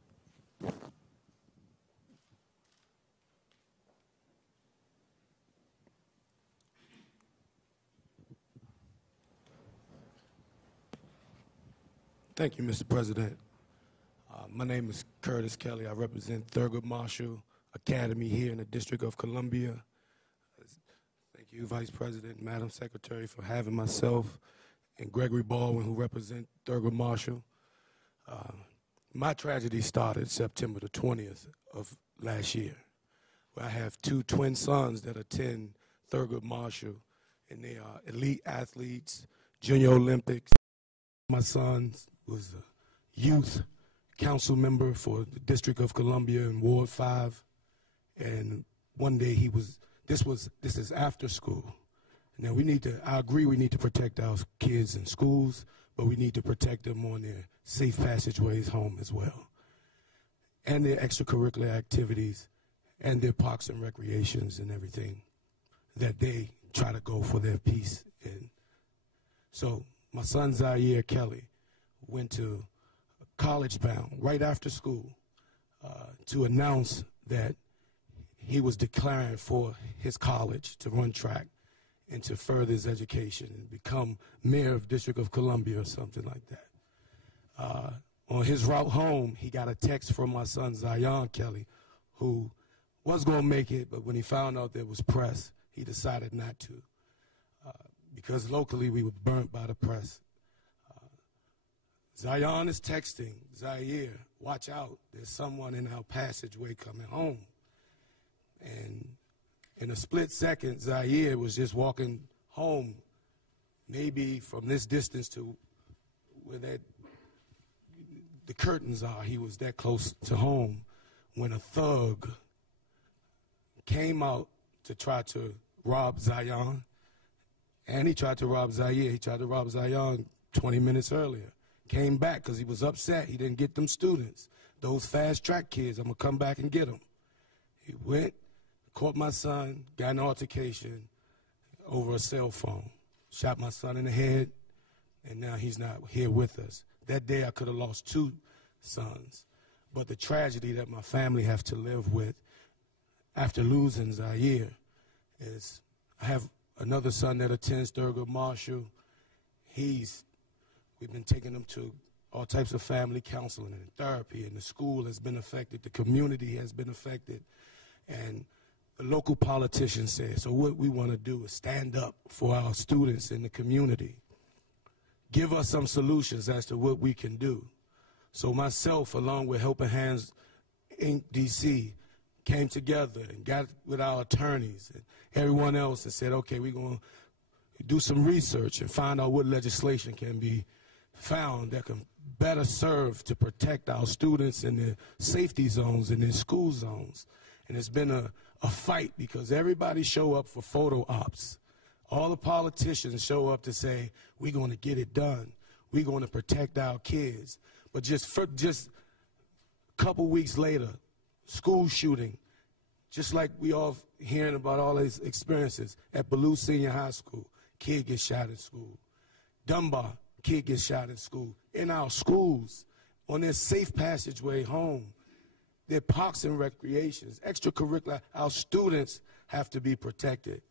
Thank you, Mr. President. My name is Curtis Kelly. I represent Thurgood Marshall Academy here in the District of Columbia. Thank you, Vice President, Madam Secretary, for having myself and Gregory Baldwin, who represent Thurgood Marshall. My tragedy started September the 20th of last year, where I have 2 twin sons that attend Thurgood Marshall, and they are elite athletes, Junior Olympics. My son was a youth council member for the District of Columbia in Ward 5. And one day this is after school. Now I agree we need to protect our kids in schools, but we need to protect them on their safe passageways home as well. And their extracurricular activities and their parks and recreations and everything that they try to go for their peace in. So my son Zaire Kelly went to College Bound right after school to announce that he was declaring for his college to run track and to further his education and become mayor of District of Columbia or something like that. On his route home, he got a text from my son Zion Kelly, who was going to make it, but when he found out there was press, he decided not to. Because locally we were burnt by the press. Zion is texting Zaire, watch out, there's someone in our passageway coming home. And in a split second, Zaire was just walking home, maybe from this distance to where the curtains are. He was that close to home when a thug came out to try to rob Zion. And he tried to rob Zaire. He tried to rob Zion 20 minutes earlier. Came back because he was upset. He didn't get them students. Those fast track kids, I'm going to come back and get them. He went, caught my son, got an altercation over a cell phone. Shot my son in the head, and now he's not here with us. That day I could have lost 2 sons. But the tragedy that my family have to live with after losing Zaire is I have another son that attends Thurgood Marshall. We've been taking him to all types of family counseling and therapy, and the school has been affected, the community has been affected, and the local politicians said, so what we want to do is stand up for our students in the community. Give us some solutions as to what we can do. So myself, along with Helping Hands Inc. DC, came together and got with our attorneys and everyone else and said, okay, we're going to do some research and find out what legislation can be found that can better serve to protect our students in their safety zones and their school zones. And it's been a fight because everybody show up for photo ops. All the politicians show up to say, we're going to get it done. We're going to protect our kids. But just a couple weeks later, school shooting, just like we all hearing about all these experiences at Ballou Senior High School, kid gets shot in school. Dunbar, kid gets shot in school. In our schools, on their safe passageway home, their parks and recreations, extracurricular, our students have to be protected.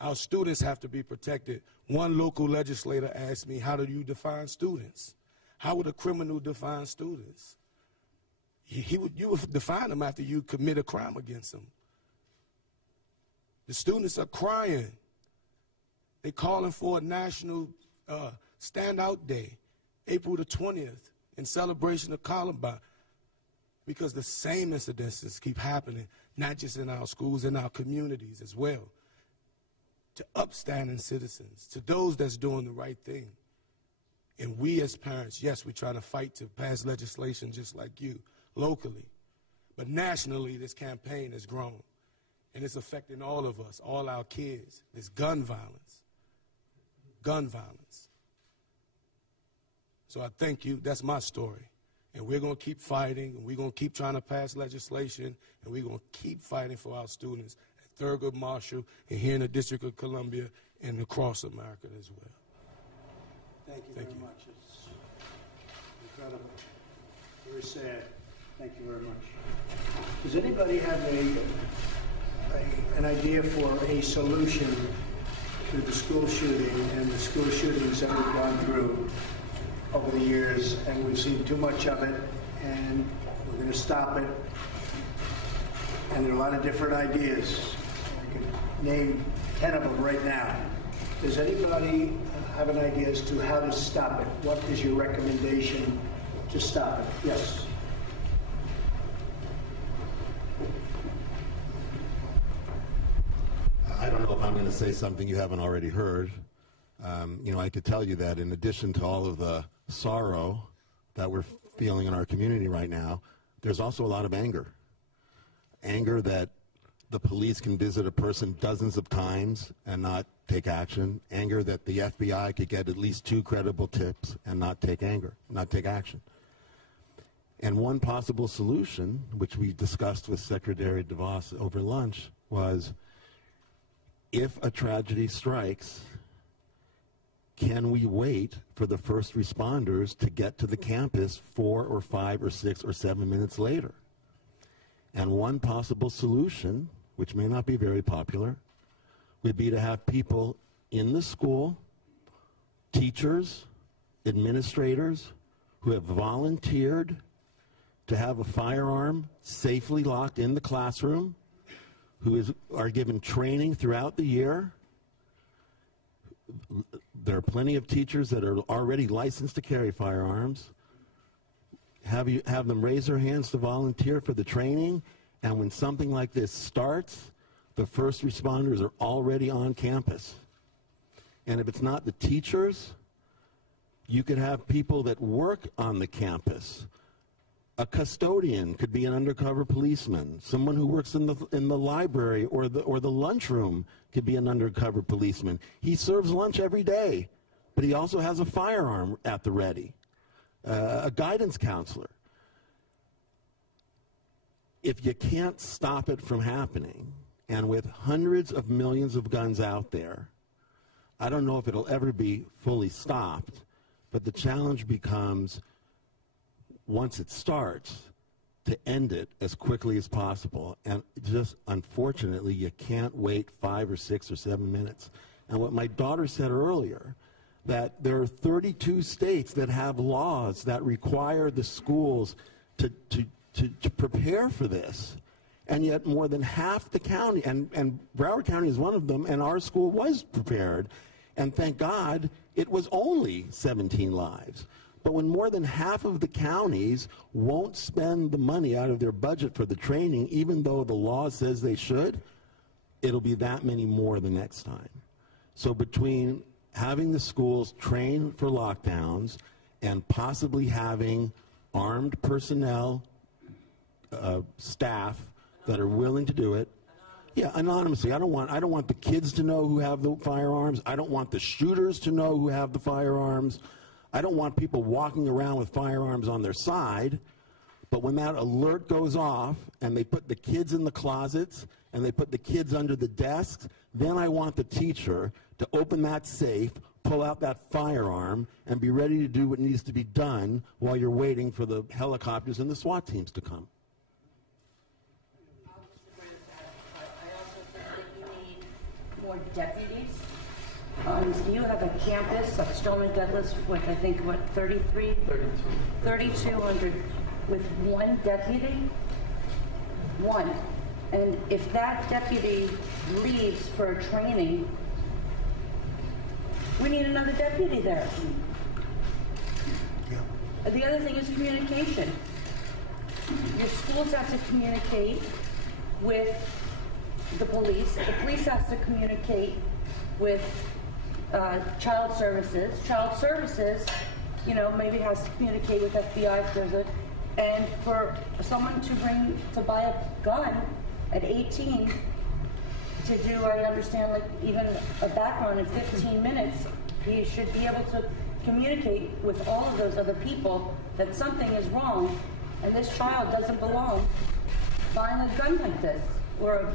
Our students have to be protected. One local legislator asked me, how do you define students? How would a criminal define students? You would define them after you commit a crime against them. The students are crying. They're calling for a national standout day, April the 20th, in celebration of Columbine, because the same incidences keep happening, not just in our schools, in our communities as well, to upstanding citizens, to those that's doing the right thing. And we as parents, yes, we're trying to fight to pass legislation just like you, locally. But nationally, this campaign has grown. And it's affecting all of us, all our kids. There's gun violence. Gun violence. So I thank you. That's my story. And we're going to keep fighting, and we're going to keep trying to pass legislation, and we're going to keep fighting for our students at Thurgood Marshall and here in the District of Columbia and across America as well. Thank you very much. It's incredible. Very sad. Thank you very much. Does anybody have an idea for a solution to the school shooting and the school shootings that we've gone through over the years, and we've seen too much of it, and we're going to stop it? And there are a lot of different ideas. I can name 10 of them right now. Does anybody have an idea as to how to stop it? What is your recommendation to stop it? Yes. I don't know if I'm going to say something you haven't already heard, You know, I could tell you that in addition to all of the sorrow that we're feeling in our community right now, there's also a lot of anger. Anger that the police can visit a person dozens of times and not take action. Anger that the FBI could get at least 2 credible tips and not take action. And one possible solution, which we discussed with Secretary DeVos over lunch, was if a tragedy strikes, can we wait for the first responders to get to the campus 4 or 5 or 6 or 7 minutes later? And one possible solution, which may not be very popular, would be to have people in the school, teachers, administrators, who have volunteered to have a firearm safely locked in the classroom, who are given training throughout the year. There are plenty of teachers that are already licensed to carry firearms. Have them raise their hands to volunteer for the training, and when something like this starts, the first responders are already on campus. And if it's not the teachers, you could have people that work on the campus. A custodian could be an undercover policeman. Someone who works in the library or the lunchroom could be an undercover policeman. He serves lunch every day, but he also has a firearm at the ready. A guidance counselor. If you can't stop it from happening, and with hundreds of millions of guns out there, I don't know if it'll ever be fully stopped, but the challenge becomes, once it starts, to end it as quickly as possible. And just, unfortunately, you can't wait 5 or 6 or 7 minutes. And what my daughter said earlier, that there are 32 states that have laws that require the schools to prepare for this. And yet more than half the county, and Broward County is one of them, and our school was prepared. And thank God it was only 17 lives. But when more than half of the counties won't spend the money out of their budget for the training, even though the law says they should, it'll be that many more the next time. So between having the schools train for lockdowns and possibly having armed personnel, staff that are willing to do it, yeah, anonymously. I don't want the kids to know who have the firearms. I don't want the shooters to know who have the firearms. I don't want people walking around with firearms on their side. But when that alert goes off and they put the kids in the closets and they put the kids under the desks, then I want the teacher to open that safe, pull out that firearm, and be ready to do what needs to be done while you're waiting for the helicopters and the SWAT teams to come. More deputies. So you have a campus of Stoneman Douglas with, I think, what, 3,200 with one deputy? One. And if that deputy leaves for training, we need another deputy there. Yeah. The other thing is communication. Your schools have to communicate with the police has to communicate with child services. Child services, you know, maybe has to communicate with FBI if there's and for someone to buy a gun at 18 to do, I understand, like even a background in 15 minutes, he should be able to communicate with all of those other people that something is wrong and this child doesn't belong buying a gun like this or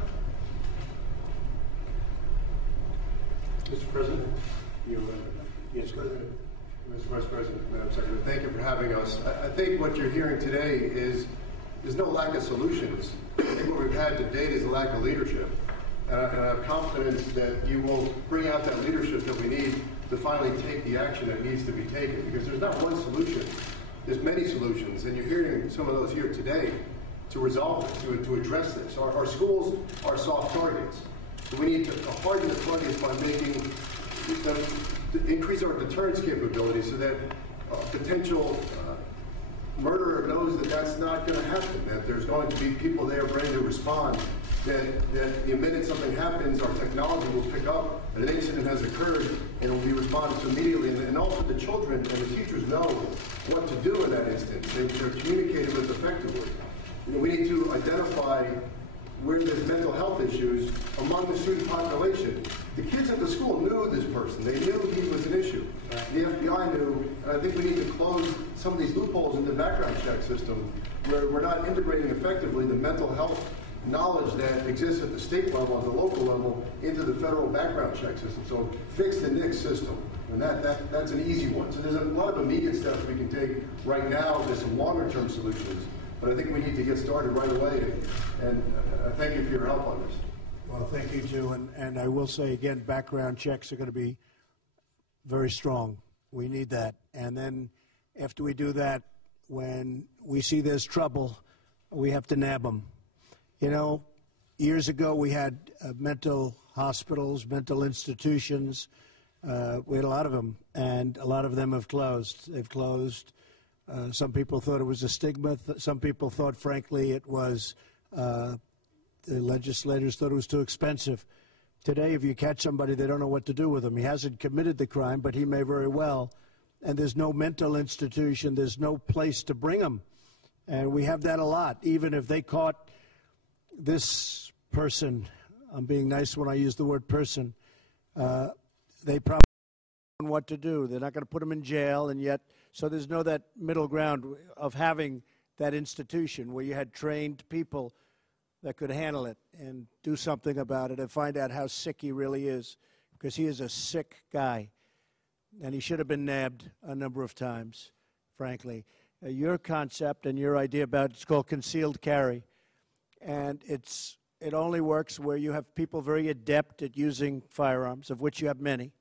Mr. President? Yes, President. Mr. Vice President, Madam Secretary, thank you for having us. I think what you're hearing today is no lack of solutions. I think what we've had to date is a lack of leadership. And I have confidence that you will bring out that leadership that we need to finally take the action that needs to be taken. Because there's not one solution. There's many solutions. And you're hearing some of those here today to resolve it, to address this. Our schools are soft targets. We need to harden the targets by making them increase our deterrence capabilities so that potential murderer knows that that's not going to happen, that there's going to be people there ready to respond that the minute something happens, our technology will pick up that an incident has occurred and it will be responded to immediately. And also the children and the teachers know what to do in that instance. They're communicated with effectively. You know, we need to identify where there's mental health issues among the student population. The kids at the school knew this person. They knew he was an issue. The FBI knew, and I think we need to close some of these loopholes in the background check system where we're not integrating effectively the mental health knowledge that exists at the state level, at the local level, into the federal background check system. So fix the NICS system, and that's an easy one. So there's a lot of immediate steps we can take right now. There's some longer-term solutions, but I think we need to get started right away, and thank you for your help on this. Well, thank you, too. And I will say, again, background checks are going to be very strong. We need that. And then after we do that, when we see there's trouble, we have to nab them. You know, years ago we had mental hospitals, mental institutions. We had a lot of them, and a lot of them have closed. They've closed. Some people thought it was a stigma. Some people thought, frankly, it was the legislators thought it was too expensive. Today, if you catch somebody, they don't know what to do with him. He hasn't committed the crime, but he may very well. And there's no mental institution. There's no place to bring him. And we have that a lot. Even if they caught this person, I'm being nice when I use the word person, they probably don't know what to do. They're not going to put him in jail, and yet, so there's no that middle ground of having that institution where you had trained people that could handle it and do something about it and find out how sick he really is, because he is a sick guy, and he should have been nabbed a number of times, frankly. Your concept and your idea about it's called concealed carry, and it only works where you have people very adept at using firearms, of which you have many,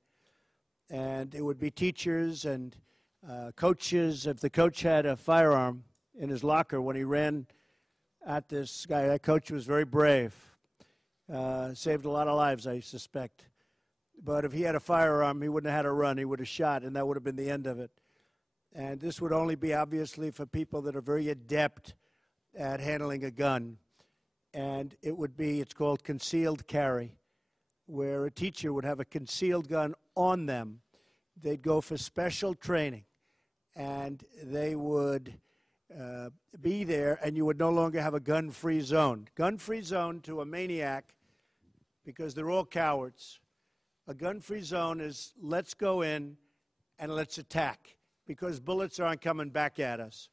and it would be teachers and coaches. If the coach had a firearm in his locker when he ran at this guy, that coach was very brave, saved a lot of lives, I suspect. But if he had a firearm, he wouldn't have had to run. He would have shot, and that would have been the end of it. And this would only be, obviously, for people that are very adept at handling a gun. And it would be, it's called concealed carry, where a teacher would have a concealed gun on them. They'd go for special training, and they would be there, and you would no longer have a gun-free zone. Gun-free zone to a maniac, because they're all cowards. A gun-free zone is let's go in and let's attack, because bullets aren't coming back at us.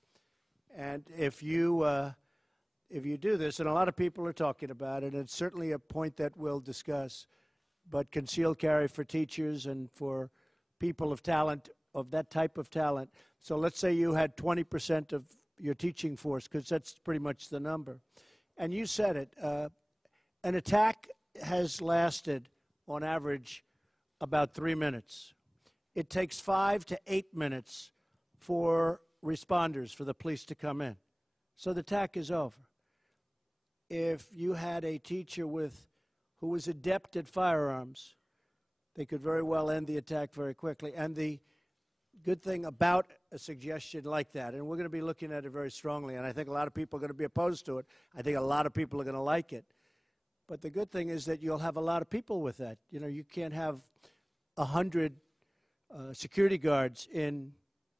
And if you do this, and a lot of people are talking about it, and it's certainly a point that we'll discuss, but concealed carry for teachers and for people of talent, of that type of talent. So let's say you had 20% of your teaching force, because that's pretty much the number. And you said it, an attack has lasted, on average, about 3 minutes. It takes 5 to 8 minutes for responders, for the police to come in. So the attack is over. If you had a teacher who was adept at firearms, they could very well end the attack very quickly. And the good thing about a suggestion like that, and we're going to be looking at it very strongly, and I think a lot of people are going to be opposed to it. I think a lot of people are going to like it. But the good thing is that you'll have a lot of people with that. You know, you can't have 100 security guards in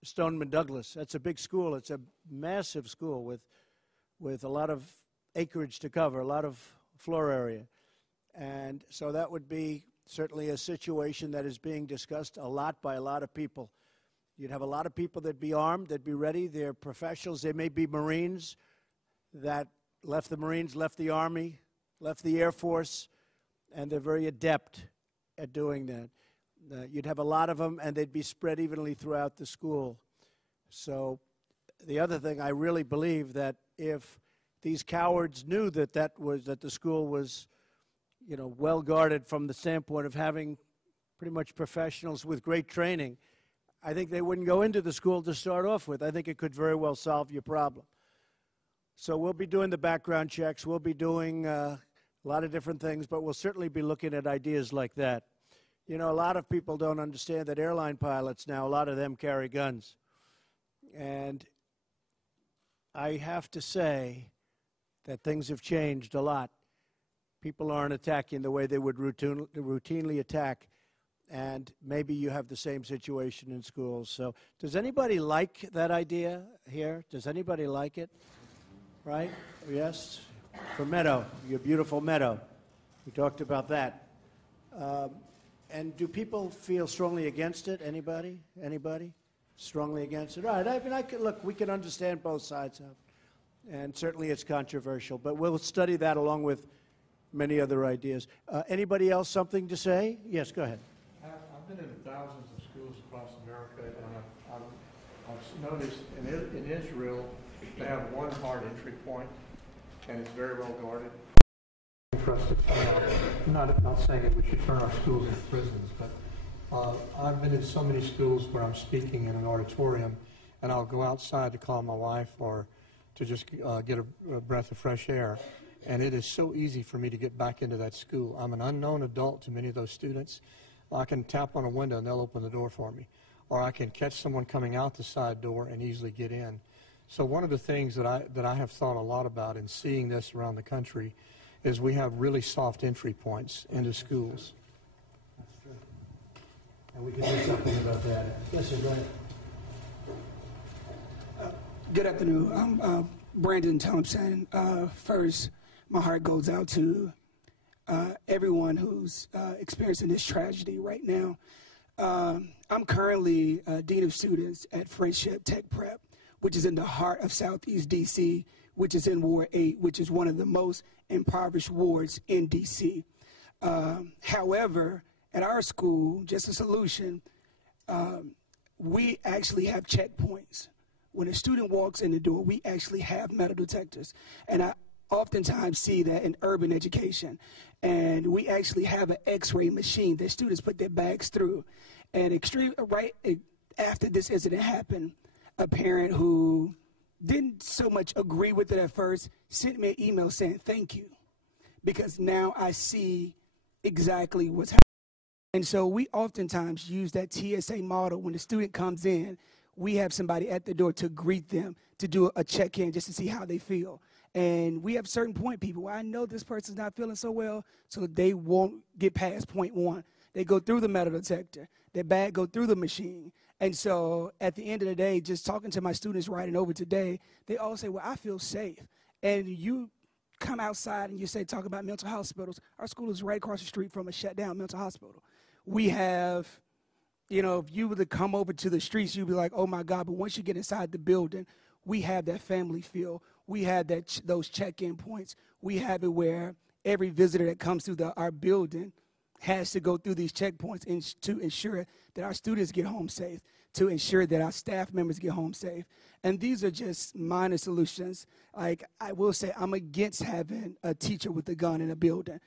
Stoneman Douglas. That's a big school. It's a massive school with a lot of acreage to cover, a lot of floor area. And so that would be certainly a situation that is being discussed a lot by a lot of people. You'd have a lot of people that'd be armed, that'd be ready. They're professionals. They may be Marines that left the Marines, left the Army, left the Air Force, and they're very adept at doing that. You'd have a lot of them, and they'd be spread evenly throughout the school. So the other thing, I really believe that if these cowards knew that the school was, you know, well guarded from the standpoint of having pretty much professionals with great training, I think they wouldn't go into the school to start off with. I think it could very well solve your problem. So we'll be doing the background checks. We'll be doing a lot of different things, but we'll certainly be looking at ideas like that. You know, a lot of people don't understand that airline pilots now, a lot of them carry guns. And I have to say that things have changed a lot. people aren't attacking the way they would routinely attack, and maybe you have the same situation in schools. So does anybody like that idea here? Does anybody like it? Right? Yes? For Meadow, your beautiful Meadow. We talked about that. And do people feel strongly against it? Anybody? Anybody? Strongly against it? All right. I mean, look, we can understand both sides of it. And certainly it's controversial. But we'll study that along with many other ideas. Anybody else something to say? Yes, go ahead. I've been in thousands of schools across America, and I've noticed in Israel they have one hard entry point, and it's very well guarded. For us to turn out, I'm not saying that we should turn our schools into prisons, but I've been in so many schools where I'm speaking in an auditorium, and I'll go outside to call my wife or to just get a breath of fresh air, and it is so easy for me to get back into that school. I'm an unknown adult to many of those students. I can tap on a window and they'll open the door for me, or I can catch someone coming out the side door and easily get in. So one of the things that I have thought a lot about in seeing this around the country is we have really soft entry points into schools. That's true. And we can do something about that. Yes, sir, go ahead. Good afternoon. I'm Brandon Thompson. First, my heart goes out to everyone who's experiencing this tragedy right now. I'm currently Dean of Students at Friendship Tech Prep, which is in the heart of Southeast D.C., which is in Ward 8, which is one of the most impoverished wards in D.C. However, at our school, just a solution, we actually have checkpoints. When a student walks in the door, we actually have metal detectors. And I oftentimes see that in urban education. And we actually have an x-ray machine that students put their bags through. And right after this incident happened, a parent who didn't so much agree with it at first sent me an email saying thank you, because now I see exactly what's happening. And so we oftentimes use that TSA model. When the student comes in, we have somebody at the door to greet them, to do a check-in just to see how they feel. And we have certain point people. Well, I know this person's not feeling so well, so they won't get past point one. They go through the metal detector. Their bag go through the machine. And so at the end of the day, just talking to my students riding over today, they all say, well, I feel safe. And you come outside and you say, talk about mental hospitals. Our school is right across the street from a shut-down mental hospital. We have, you know, if you were to come over to the streets, you'd be like, oh, my God. But once you get inside the building, we have that family feel. We have that those check-in points. We have it where every visitor that comes through our building has to go through these checkpoints to ensure that our students get home safe, to ensure that our staff members get home safe. And these are just minor solutions. Like, I will say, I'm against having a teacher with a gun in a building.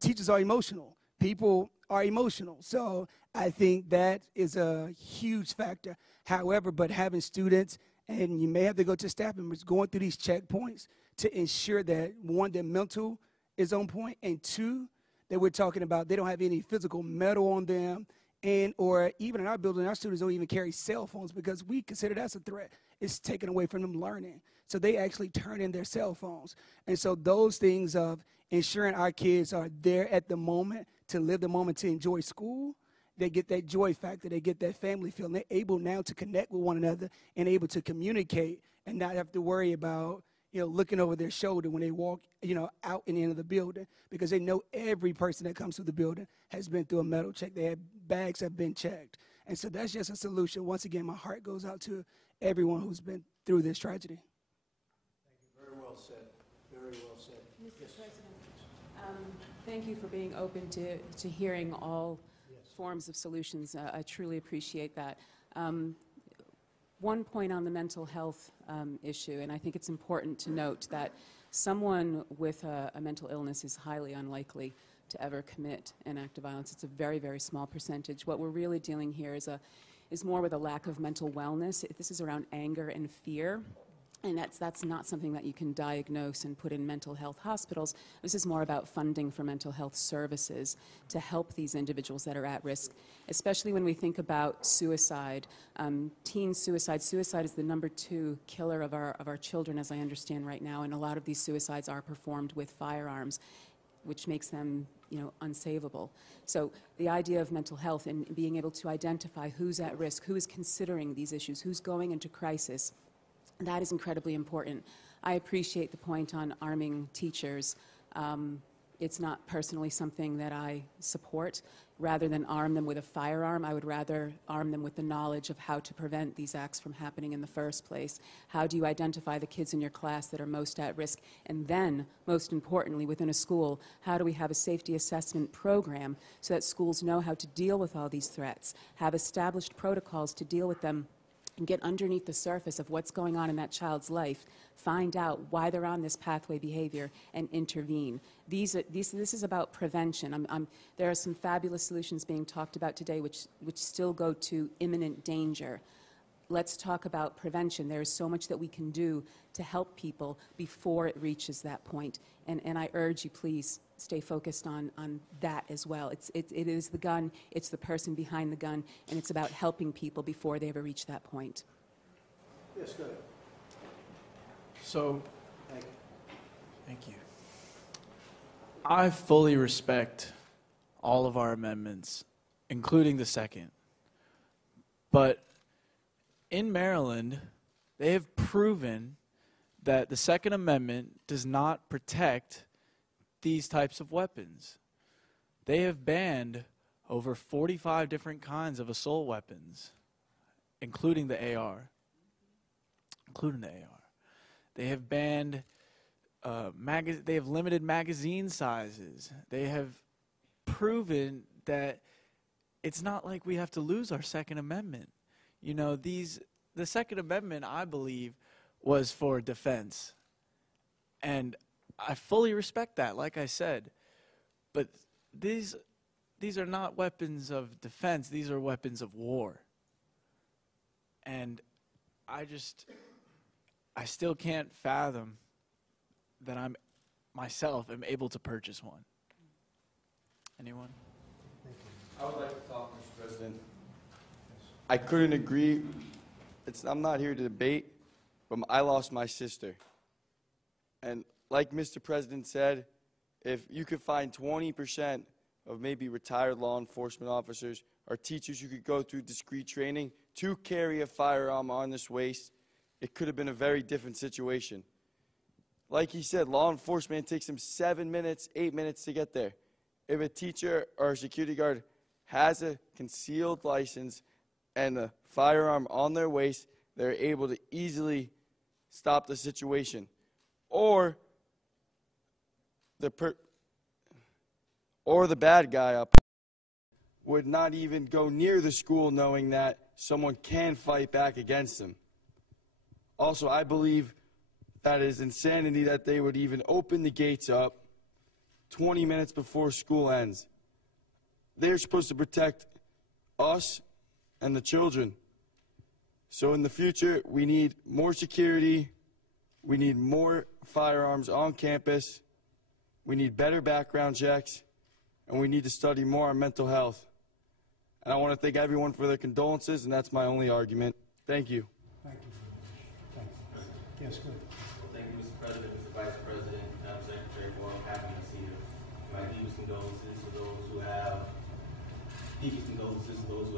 Teachers are emotional. People are emotional. So I think that is a huge factor. However, but having students, and you may have to go to staff members, going through these checkpoints to ensure that, one, their mental is on point, and two, that we're talking about they don't have any physical metal on them, and or even in our building, our students don't even carry cell phones because we consider that's a threat. It's taken away from them learning. So they actually turn in their cell phones. And so those things of ensuring our kids are there at the moment, to live the moment, to enjoy school, they get that joy factor, they get that family feel, and they're able now to connect with one another and able to communicate and not have to worry about, you know, looking over their shoulder when they walk, you know, out and into the building, because they know every person that comes through the building has been through a metal check. Their bags have been checked. And so that's just a solution. Once again, my heart goes out to everyone who's been through this tragedy. Thank you. Very well said. Very well said. Mr. President, thank you for being open to hearing all forms of solutions. I truly appreciate that. One point on the mental health issue, and I think it's important to note that someone with a mental illness is highly unlikely to ever commit an act of violence. It's a very, very small percentage. What we're really dealing here is more with a lack of mental wellness. This is around anger and fear. And that's not something that you can diagnose and put in mental health hospitals. This is more about funding for mental health services to help these individuals that are at risk, especially when we think about suicide. Teen suicide. Suicide is the #2 killer of our children, as I understand right now, and a lot of these suicides are performed with firearms. which makes them, unsavable. So the idea of mental health and being able to identify who's at risk, who is considering these issues, who's going into crisis, that is incredibly important. I appreciate the point on arming teachers. It's not personally something that I support. Rather than arm them with a firearm, I would rather arm them with the knowledge of how to prevent these acts from happening in the first place. How do you identify the kids in your class that are most at risk? And then, most importantly, within a school, how do we have a safety assessment program so that schools know how to deal with all these threats, have established protocols to deal with them, and get underneath the surface of what's going on in that child's life, find out why they're on this pathway behavior, and intervene. This is about prevention. There are some fabulous solutions being talked about today which still go to imminent danger. Let's talk about prevention. There is so much that we can do to help people before it reaches that point. And I urge you, please, stay focused on that as well. It is the gun, it's the person behind the gun, and it's about helping people before they ever reach that point. Yes, go ahead. So, thank you. I fully respect all of our amendments, including the second. But in Maryland, they have proven that the Second Amendment does not protect these types of weapons. They have banned over 45 different kinds of assault weapons, including the AR. They have banned, they have limited magazine sizes. They have proven that it's not like we have to lose our Second Amendment. The Second Amendment, I believe, was for defense. And I fully respect that, like I said. But these are not weapons of defense. These are weapons of war. And I still can't fathom that I myself am able to purchase one. Anyone? I would like to talk, Mr. President. I couldn't agree. I'm not here to debate, but I lost my sister. And like Mr. President said, if you could find 20% of maybe retired law enforcement officers or teachers who could go through discrete training to carry a firearm on this waist, it could have been a very different situation. Like he said, law enforcement takes them 7 minutes, 8 minutes to get there. If a teacher or a security guard has a concealed license and a firearm on their waist, they're able to easily stop the situation. Or the bad guy would not even go near the school knowing that someone can fight back against them. Also, I believe that it is insanity that they would even open the gates up 20 minutes before school ends. They're supposed to protect us and the children. So in the future, we need more security. We need more firearms on campus. We need better background checks. And we need to study more on mental health. And I want to thank everyone for their condolences, and that's my only argument. Thank you. Thank you. Yes, good. Well, thank you, Mr. President, Mr. Vice President, Madam Secretary, for having us here. My deepest condolences to those who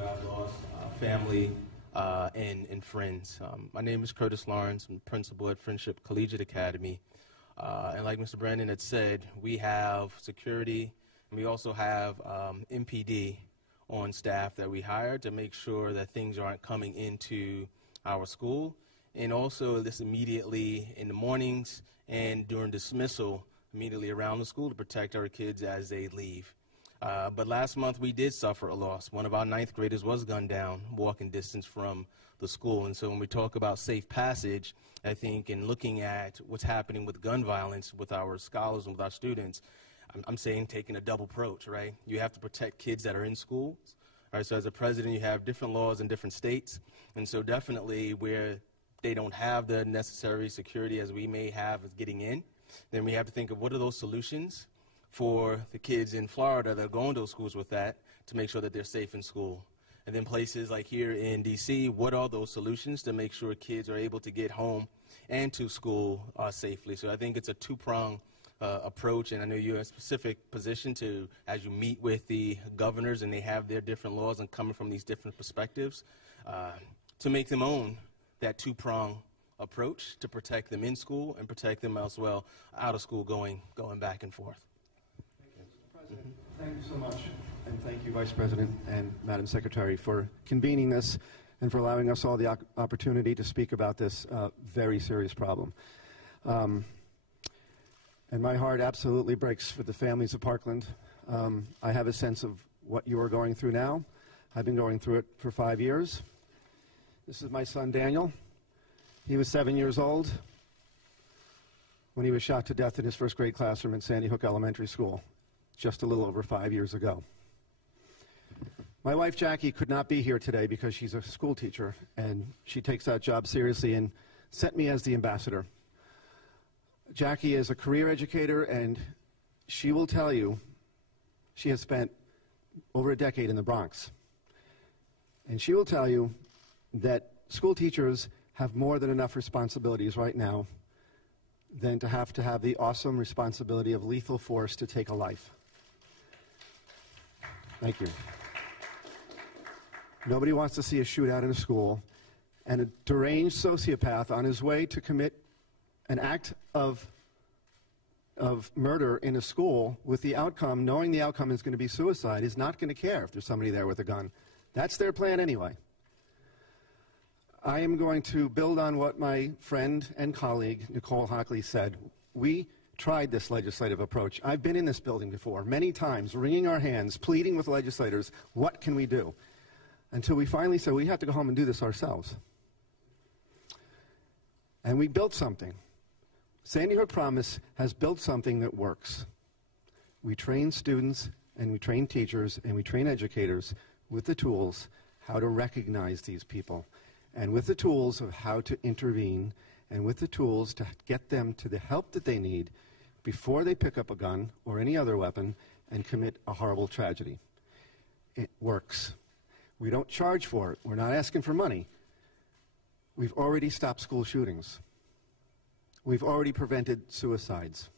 have lost family and friends. My name is Curtis Lawrence. I'm principal at Friendship Collegiate Academy. And like Mr. Brandon had said, we have security, and we also have MPD on staff that we hire to make sure that things aren't coming into our school. And also this immediately in the mornings and during dismissal immediately around the school to protect our kids as they leave. But last month we did suffer a loss. One of our 9th graders was gunned down walking distance from the school. And so when we talk about safe passage, I think in looking at what's happening with gun violence with our scholars and with our students, I'm saying taking a double approach, right? You have to protect kids that are in schools. All right, so as a president, you have different laws in different states. And so definitely where they don't have the necessary security as we may have as getting in, then we have to think of what are those solutions for the kids in Florida that are going to those schools with that to make sure that they're safe in school. And then places like here in D.C., what are those solutions to make sure kids are able to get home and to school safely? So I think it's a two-pronged approach, and I know you're in a specific position to, as you meet with the governors and they have their different laws and coming from these different perspectives, to make them own that two-prong approach to protect them in school and protect them as well out of school going back and forth. President, thank you so much, and thank you, Vice President and Madam Secretary, for convening this and for allowing us all the opportunity to speak about this very serious problem. And my heart absolutely breaks for the families of Parkland. I have a sense of what you are going through now. I've been going through it for 5 years. This is my son, Daniel. He was 7 years old when he was shot to death in his first grade classroom in Sandy Hook Elementary School, just a little over 5 years ago. My wife, Jackie, could not be here today because she's a school teacher, and she takes that job seriously and sent me as the ambassador. Jackie is a career educator, and she will tell you she has spent over a decade in the Bronx. And she will tell you that school teachers have more than enough responsibilities right now than to have the awesome responsibility of lethal force to take a life. Thank you. Nobody wants to see a shootout in a school and a deranged sociopath on his way to commit an act of murder in a school with the outcome, knowing the outcome is going to be suicide, is not going to care if there's somebody there with a gun. That's their plan anyway. I am going to build on what my friend and colleague, Nicole Hockley, said. We tried this legislative approach. I've been in this building before, many times, wringing our hands, pleading with legislators, what can we do? Until we finally said, we have to go home and do this ourselves. And we built something. Sandy Hook Promise has built something that works. We train students, and we train teachers, and we train educators with the tools how to recognize these people, and with the tools of how to intervene, and with the tools to get them to the help that they need before they pick up a gun or any other weapon and commit a horrible tragedy. It works. We don't charge for it. We're not asking for money. We've already stopped school shootings. We've already prevented suicides.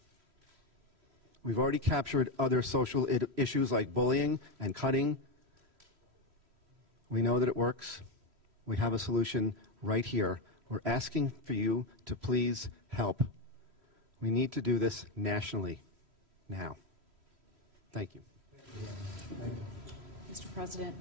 We've already captured other social issues like bullying and cutting. We know that it works. We have a solution right here. We're asking for you to please help. We need to do this nationally now. Thank you. Mr. President,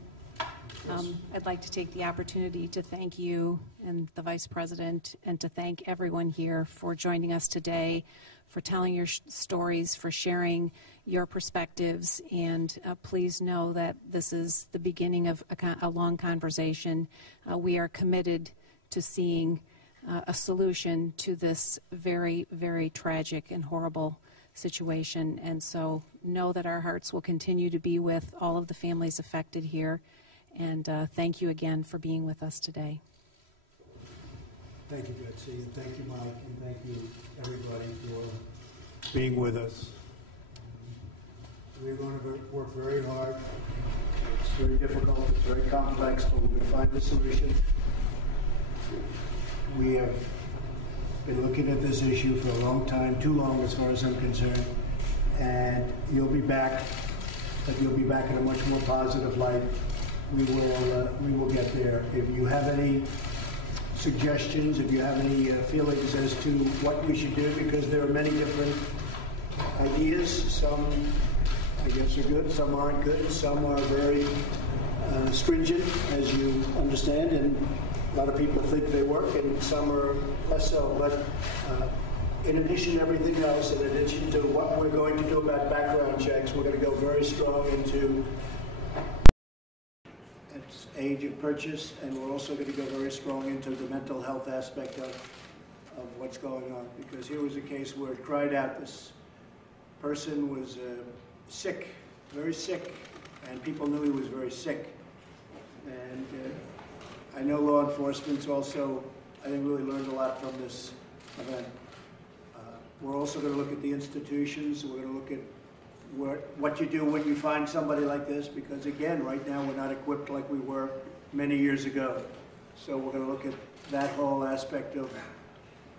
I'd like to take the opportunity to thank you and the Vice President, and to thank everyone here for joining us today, for telling your stories, for sharing your perspectives, and please know that this is the beginning of a long conversation. We are committed to seeing a solution to this very, very tragic and horrible situation, and so know that our hearts will continue to be with all of the families affected here. And thank you again for being with us today. Thank you, Betsy, and thank you, Mike, and thank you, everybody, for being with us. We're going to work very hard. It's very difficult, it's very complex, but we're going to find a solution. We have been looking at this issue for a long time, too long as far as I'm concerned, and you'll be back, but you'll be back in a much more positive light. We will get there. If you have any suggestions, if you have any feelings as to what we should do, because there are many different ideas. Some, I guess, are good, some aren't good, some are very stringent, as you understand, and a lot of people think they work, and some are less so. But in addition to everything else, in addition to what we're going to do about background checks, we're going to go very strong into age of purchase, and we're also going to go very strong into the mental health aspect of what's going on. Because here was a case where it cried out, this person was sick, very sick, and people knew he was very sick. And I know law enforcement's also, I think, really learned a lot from this event. We're also going to look at the institutions. We're going to look at what you do when you find somebody like this, because again, right now we're not equipped like we were many years ago. So we're going to look at that whole aspect of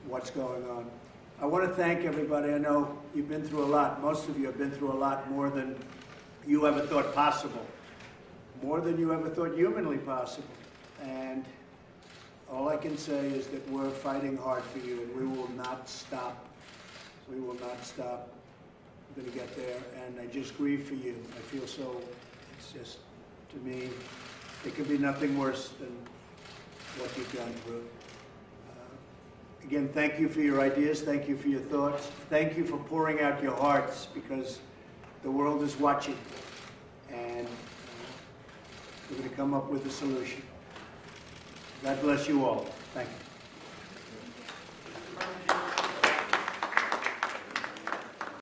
what's going on. I want to thank everybody. I know you've been through a lot. Most of you have been through a lot more than you ever thought possible, more than you ever thought humanly possible. And all I can say is that we're fighting hard for you, and we will not stop. We will not stop. We're going to get there, and I just grieve for you. I feel so, it's just, to me, it could be nothing worse than what you've gone through. Again, thank you for your ideas. Thank you for your thoughts. Thank you for pouring out your hearts, because the world is watching, and we're going to come up with a solution. God bless you all. Thank you.